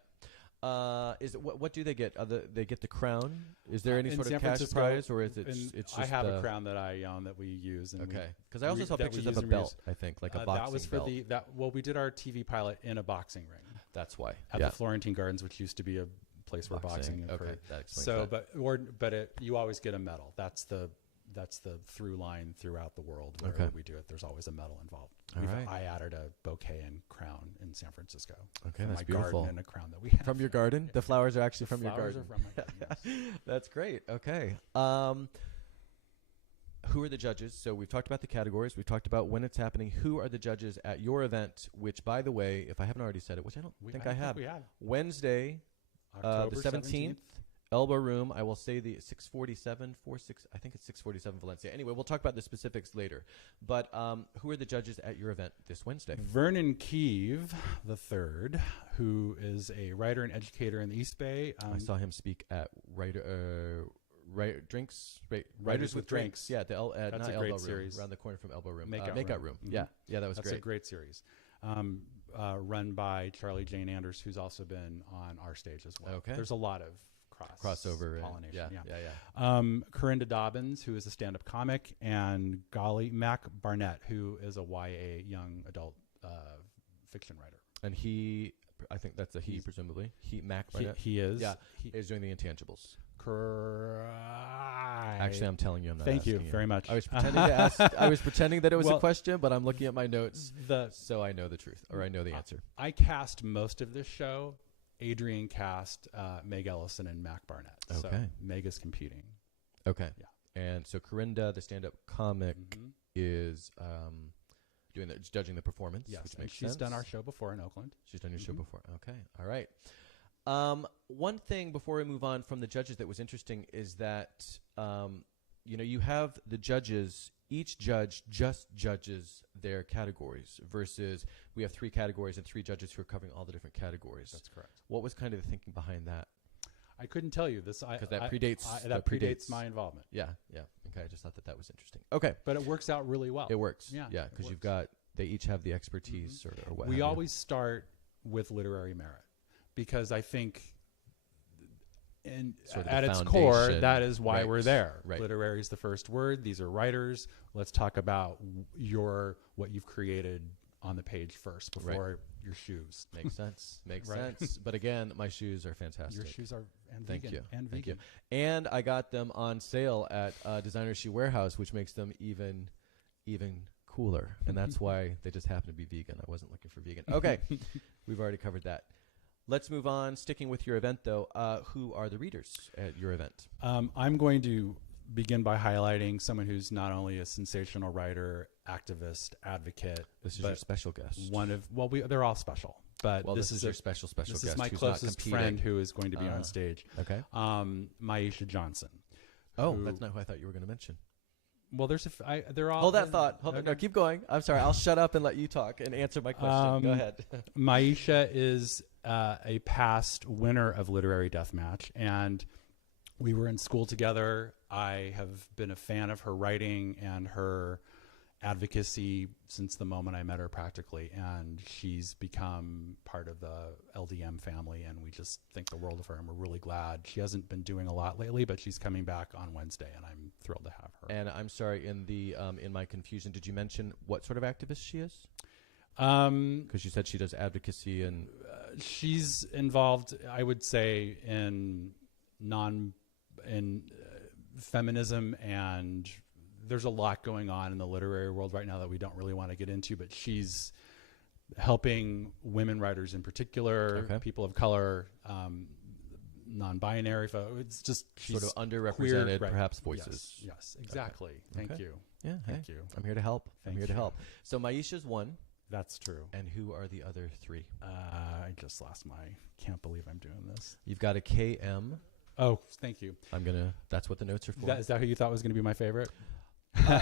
Is it, what do they get? They get the crown? Is there any In sort San of cash Francisco, prize, or is it? and It's just I have a crown that I own that we use. And okay, because I also saw that we pictures of use a and belt. reuse. I think like a boxing that was for belt. we did our TV pilot in a boxing ring That's why. at the Florentine Gardens, which used to be a place where boxing Okay, occurred. that explains So, that. you always get a medal. That's the through line throughout the world. Wherever we do it, there's always a medal involved. All right. I added a bouquet and crown in San Francisco. Okay, from that's my beautiful. garden and a crown that we have. From your garden? The flowers are actually from your Flowers garden. are from my garden, yes. That's great. Okay. Who are the judges? So we've talked about the categories. We've talked about when it's happening. Who are the judges at your event? Which, by the way, if I haven't already said it, which I don't think I have, we have. Wednesday, October the 17th. Elbow Room. I will say the 647, I think it's 647 Valencia. Anyway, we'll talk about the specifics later. But who are the judges at your event this Wednesday? Vernon Keeve III, who is a writer and educator in the East Bay. I saw him speak at Writers with Drinks. Yeah, the That's not a Elbow great Room, series. around the corner from Elbow Room. Makeout Room. Mhm. Yeah, that was That's great. a great series. Run by Charlie Jane Anders, who's also been on our stage as well. Okay. There's a lot of crossover pollination. Yeah. Corinda Dobbins, who is a stand-up comic, and Mac Barnett, who is a YA young adult fiction writer. And I think that's a he, presumably. Mac Barnett. He is. Yeah, is doing the intangibles. Correct. Actually, I'm telling you, I'm not Thank you asking very much. I was pretending to ask. I was pretending that it was a question, but I'm looking at my notes, so I know the truth, or I know the answer. I cast most of this show. Adrian cast Meg Ellison and Mac Barnett. Okay. So Meg is competing. Okay. Yeah. And so Corinda, the stand-up comic, is judging the performance. Yes, which makes she's sense. done our show before in Oakland. She's done your show before. Okay. All right. One thing before we move on from the judges that was interesting is that, you have the judges, each judge just judges their categories versus we have 3 categories and 3 judges who are covering all the different categories. That's correct. What was kind of the thinking behind that? I couldn't tell you this. Because that predates my involvement. Yeah. Okay, I just thought that was interesting. Okay. But it works out really well. It works. Yeah, because they each have the expertise or what We have you. always start with literary merit because I think sort of at the its core, foundation. that is why Right. we're there. Right. Literary is the first word. These are writers. Let's talk about what you've created on the page first before your shoes. Makes sense. Makes Right. sense. But again, my shoes are fantastic. Your shoes are Thank vegan. you. And Thank vegan. you. And I got them on sale at Designer Shoe Warehouse, which makes them even cooler. And that's why they just happen to be vegan. I wasn't looking for vegan. Okay. We've already covered that. Let's move on. Sticking with your event, though, who are the readers at your event? I'm going to begin by highlighting someone who's not only a sensational writer, activist, advocate. This is your special guest. They're all special. But this is your special This guest. is my who's closest not friend who is going to be on stage. Okay. Maisha Johnson. That's not who I thought you were going to mention. Well, they're all. Hold that thought. Okay. No, keep going. I'm sorry. I'll shut up and let you talk and answer my question. Go ahead. Maisha is a past winner of Literary Deathmatch, and we were in school together. I have been a fan of her writing and her advocacy since the moment I met her practically, and she's become part of the LDM family, and we just think the world of her, and we're really glad. She hasn't been doing a lot lately, but she's coming back on Wednesday, and I'm thrilled to have her. And I'm sorry, in my confusion, did you mention what sort of activist she is? Because you said she does advocacy and she's involved, I would say, in feminism, and there's a lot going on in the literary world right now that we don't really want to get into, but she's helping women writers in particular, people of color, non-binary folks. It's just sort of underrepresented, queer, perhaps, voices. Yes, exactly. Okay. Thank you. Yeah, Thank you. I'm here to help. I'm here to help. So Maisha's one. That's true. And who are the other 3? I just lost can't believe I'm doing this. You've got a KM. Oh, thank you. That's what the notes are for. Is that who you thought was going to be my favorite?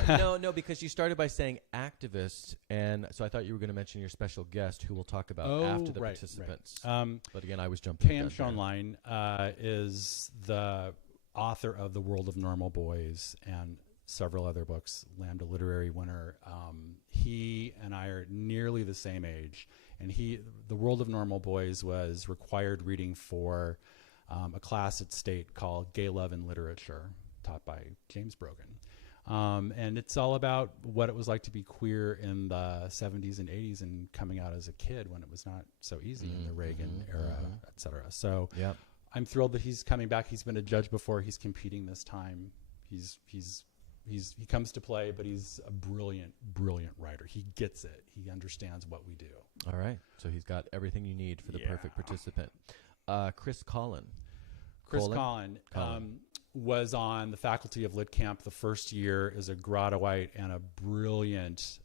No, because you started by saying activist, and so I thought you were going to mention your special guest, who we'll talk about after the participants. Right. But again, I was jumping. Cam Schoenlein is the author of The World of Normal Boys and several other books, Lambda Literary winner. He and I are nearly the same age, and The World of Normal Boys was required reading for a class at State called Gay Love and Literature, taught by James Brogan. And it's all about what it was like to be queer in the 70s and 80s and coming out as a kid when it was not so easy in the Reagan era, et cetera. So I'm thrilled that he's coming back. He's been a judge before. He's competing this time. He comes to play, but he's a brilliant writer. He gets it. He understands what we do. All right. So he's got everything you need for the perfect participant. Chris Collin. Chris Collin. Was on the faculty of Lit Camp the first year, is a Grotowite and a brilliant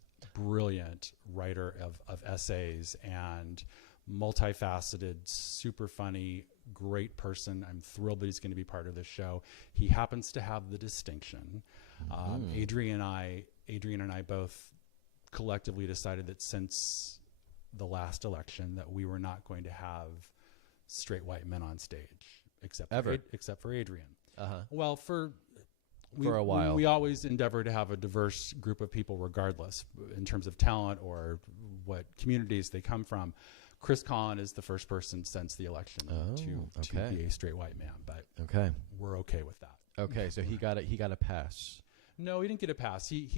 writer of essays and multifaceted, super funny, great person. I'm thrilled that he's going to be part of this show. He happens to have the distinction. Adrian and I both collectively decided that since the last election that we were not going to have straight white men on stage except for Adrian. Well, for a while, we always endeavor to have a diverse group of people, regardless in terms of talent or what communities they come from. Chris Collin is the first person since the election to be a straight white man, but we're okay with that. Okay, so he got a pass. No, he didn't get a pass. He's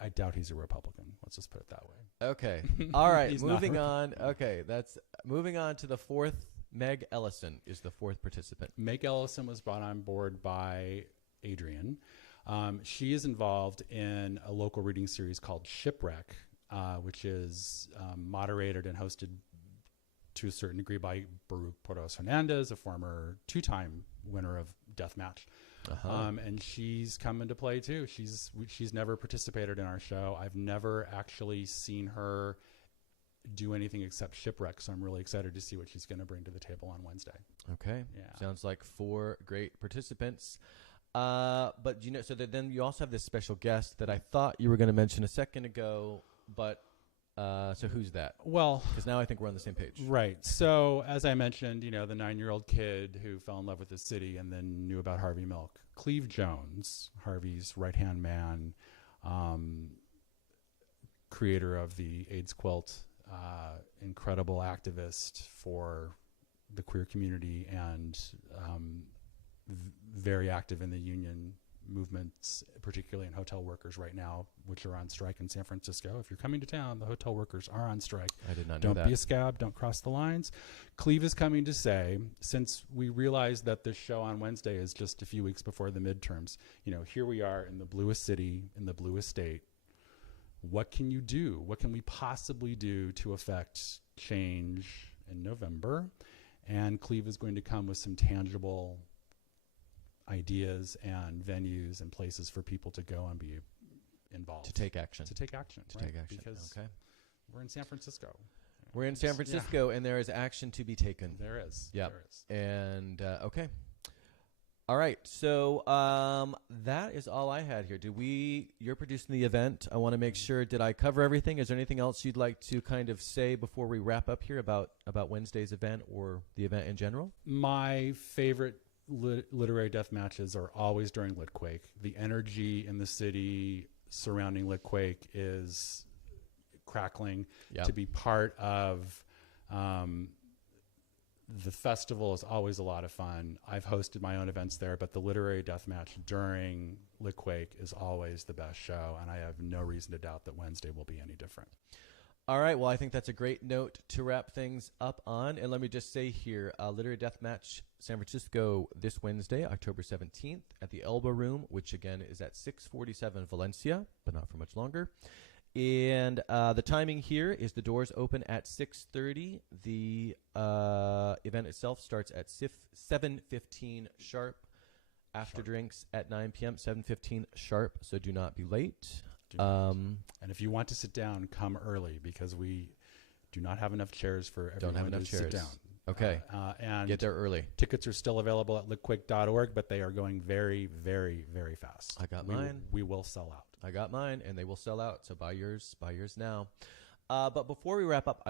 I doubt he's a Republican. Let's just put it that way. Okay. All right. He's not Moving on. Okay. That's moving on to the fourth. Meg Ellison is the fourth participant. Meg Ellison was brought on board by Adrian. She is involved in a local reading series called Shipwreck, which is moderated and hosted to a certain degree by Baruch Portos Hernandez, a former 2-time winner of Deathmatch. And she's come into play too. She's never participated in our show. I've never actually seen her do anything except Shipwreck, so I'm really excited to see what she's going to bring to the table on Wednesday. Okay. Yeah. Sounds like 4 great participants. But so then you also have this special guest that I thought you were going to mention a second ago, but so who's that? Well, because now I think we're on the same page. Right. So as I mentioned, the 9-year-old kid who fell in love with the city and then knew about Harvey Milk. Cleve Jones, Harvey's right-hand man, creator of the AIDS quilt, incredible activist for the queer community and very active in the union movements, particularly in hotel workers right now, which are on strike in San Francisco. If you're coming to town, the hotel workers are on strike. I did not know that. Don't be a scab. Don't cross the lines. Cleve is coming to say, since we realize that this show on Wednesday is just a few weeks before the midterms, here we are in the bluest city, in the bluest state. What can you do? What can we possibly do to affect change in November? And Cleve is going to come with some tangible ideas and venues and places for people to go and be involved. To take action. Take action. Because we're in San Francisco. We're in San Francisco, and there is action to be taken. There is. Yeah. There is. And, okay. All right. So that is all I had here. You're producing the event. I want to make sure, did I cover everything? Is there anything else you'd like to kind of say before we wrap up here about Wednesday's event or the event in general? My favorite literary death matches are always during Litquake. The energy in the city surrounding Litquake is crackling. Yep. To be part of the festival is always a lot of fun. I've hosted my own events there, but the literary death match during Litquake is always the best show, and I have no reason to doubt that Wednesday will be any different. All right. Well, I think that's a great note to wrap things up on. And let me just say here, Literary Deathmatch San Francisco this Wednesday, October 17th at the Elba Room, which again is at 647 Valencia, but not for much longer. And the timing here is the doors open at 6:30. The event itself starts at 7:15 sharp. After drinks at 9 p.m., 7:15 sharp. So do not be late. And if you want to sit down, come early because we do not have enough chairs for everyone to sit down. Okay. And get there early. Tickets are still available at litquake.org, but they are going very, very, very fast. I got mine. We will sell out. I got mine, and they will sell out. So buy yours now. But before we wrap up,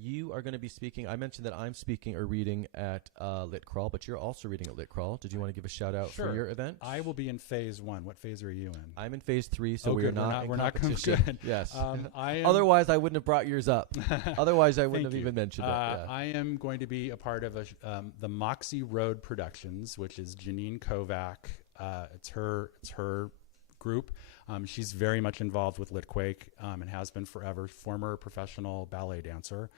you are going to be speaking. I mentioned that I'm speaking or reading at Litcrawl, but you're also reading at Litcrawl. Did you want to give a shout out for your event? I will be in phase 1. What phase are you in? I'm in phase 3, so we are not in competition. Good. Yes. Otherwise, I wouldn't have brought yours up. Otherwise, I wouldn't have even mentioned it. Yeah. I am going to be a part of the Moxie Road Productions, which is Janine Kovac. It's her group. She's very much involved with Litquake and has been forever. Former professional ballet dancer,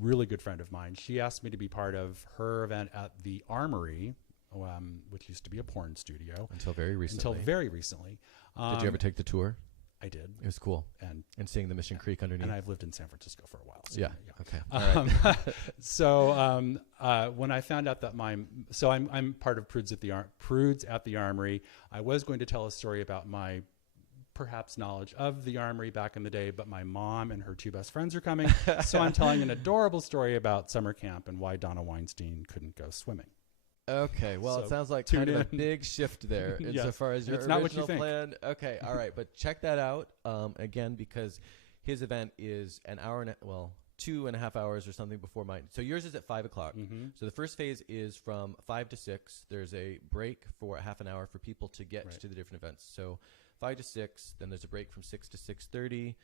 really good friend of mine. She asked me to be part of her event at the Armory, which used to be a porn studio. Until very recently. Did you ever take the tour? I did. It was cool. And seeing the Mission Creek underneath. And I've lived in San Francisco for a while. So yeah. Okay. All right. When I found out that I'm part of Prudes at the Armory. I was going to tell a story about my perhaps knowledge of the Armory back in the day, but my mom and her 2 best friends are coming. So I'm telling an adorable story about summer camp and why Donna Weinstein couldn't go swimming. Okay, well, it sounds like kind of a big shift there insofar as your original plan. Okay, all right, but check that out again because his event is 2.5 hours or something before mine. So yours is at 5 o'clock. Mm-hmm. So the first phase is from 5 to 6. There's a break for a half an hour for people to get to the different events. So 5 to 6, then there's a break from 6 to 6:30.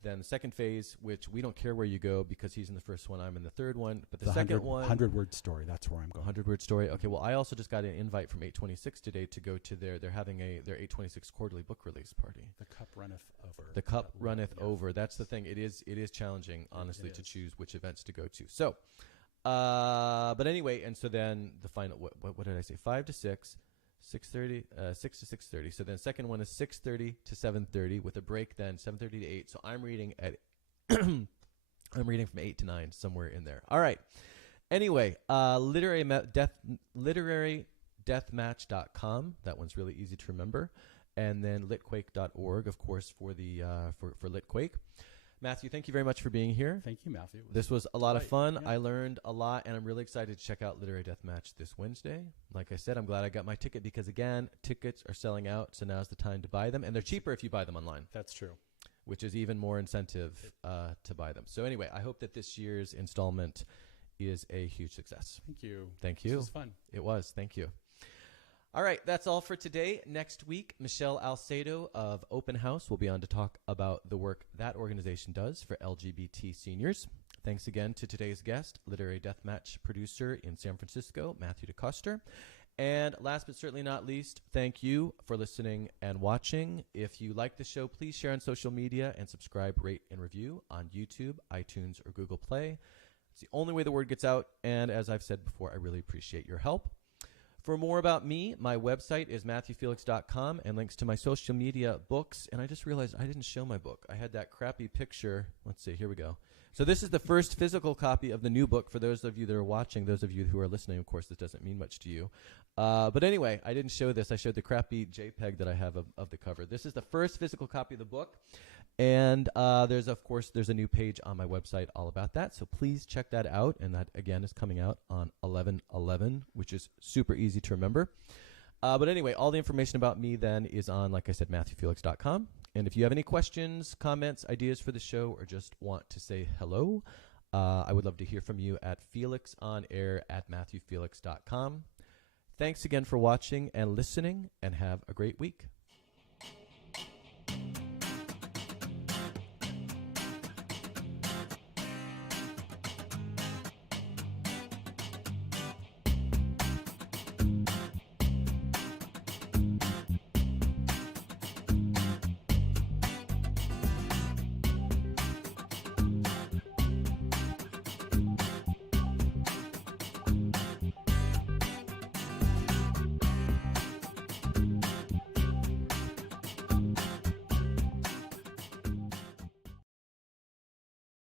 Then the second phase, which we don't care where you go because he's in the first one, I'm in the third one. But the The second one, 100-word story. That's where I'm going. 100-word story. Okay, well, I also just got an invite from 826 today to go to they're having their 826 quarterly book release party. The cup runneth over. The cup runneth over. That's the thing. It is challenging, honestly, to choose which events to go to. So, but anyway, and so then the final, what did I say? 5 to 6. 6:30, 6 to 6:30. So then second one is 6:30 to 7:30 with a break then 7:30 to 8. So I'm reading at I'm reading from 8 to 9 somewhere in there. All right. Anyway, literary-deathmatch.com. That one's really easy to remember. And then litquake.org, of course, for the for Litquake. Matthew, thank you very much for being here. Thank you, Matthew. This was a lot of fun. Yeah. I learned a lot, and I'm really excited to check out Literary Deathmatch this Wednesday. Like I said, I'm glad I got my ticket because, again, tickets are selling out, so now's the time to buy them. And they're cheaper if you buy them online. That's true. Which is even more incentive to buy them. So anyway, I hope that this year's installment is a huge success. Thank you. Thank you. This was fun. It was. Thank you. All right, that's all for today. Next week, Michelle Alcedo of Open House will be on to talk about the work that organization does for LGBT seniors. Thanks again to today's guest, Literary Deathmatch producer in San Francisco, Matthew DeCoster. And last but certainly not least, thank you for listening and watching. If you like the show, please share on social media and subscribe, rate, and review on YouTube, iTunes, or Google Play. It's the only way the word gets out, and as I've said before, I really appreciate your help. For more about me, my website is MatthewFelix.com and links to my social media, books. And I just realized I didn't show my book. I had that crappy picture. Let's see. Here we go. So this is the first physical copy of the new book. For those of you that are watching, those of you who are listening, of course, this doesn't mean much to you. But anyway, I didn't show this. I showed the crappy JPEG that I have of the cover. This is the first physical copy of the book. And there's a new page on my website all about that. So please check that out. And that, again, is coming out on 11/11, which is super easy to remember. But anyway, all the information about me then is on, like I said, MatthewFelix.com. And if you have any questions, comments, ideas for the show, or just want to say hello, I would love to hear from you at felixonair@MatthewFelix.com. Thanks again for watching and listening, and have a great week.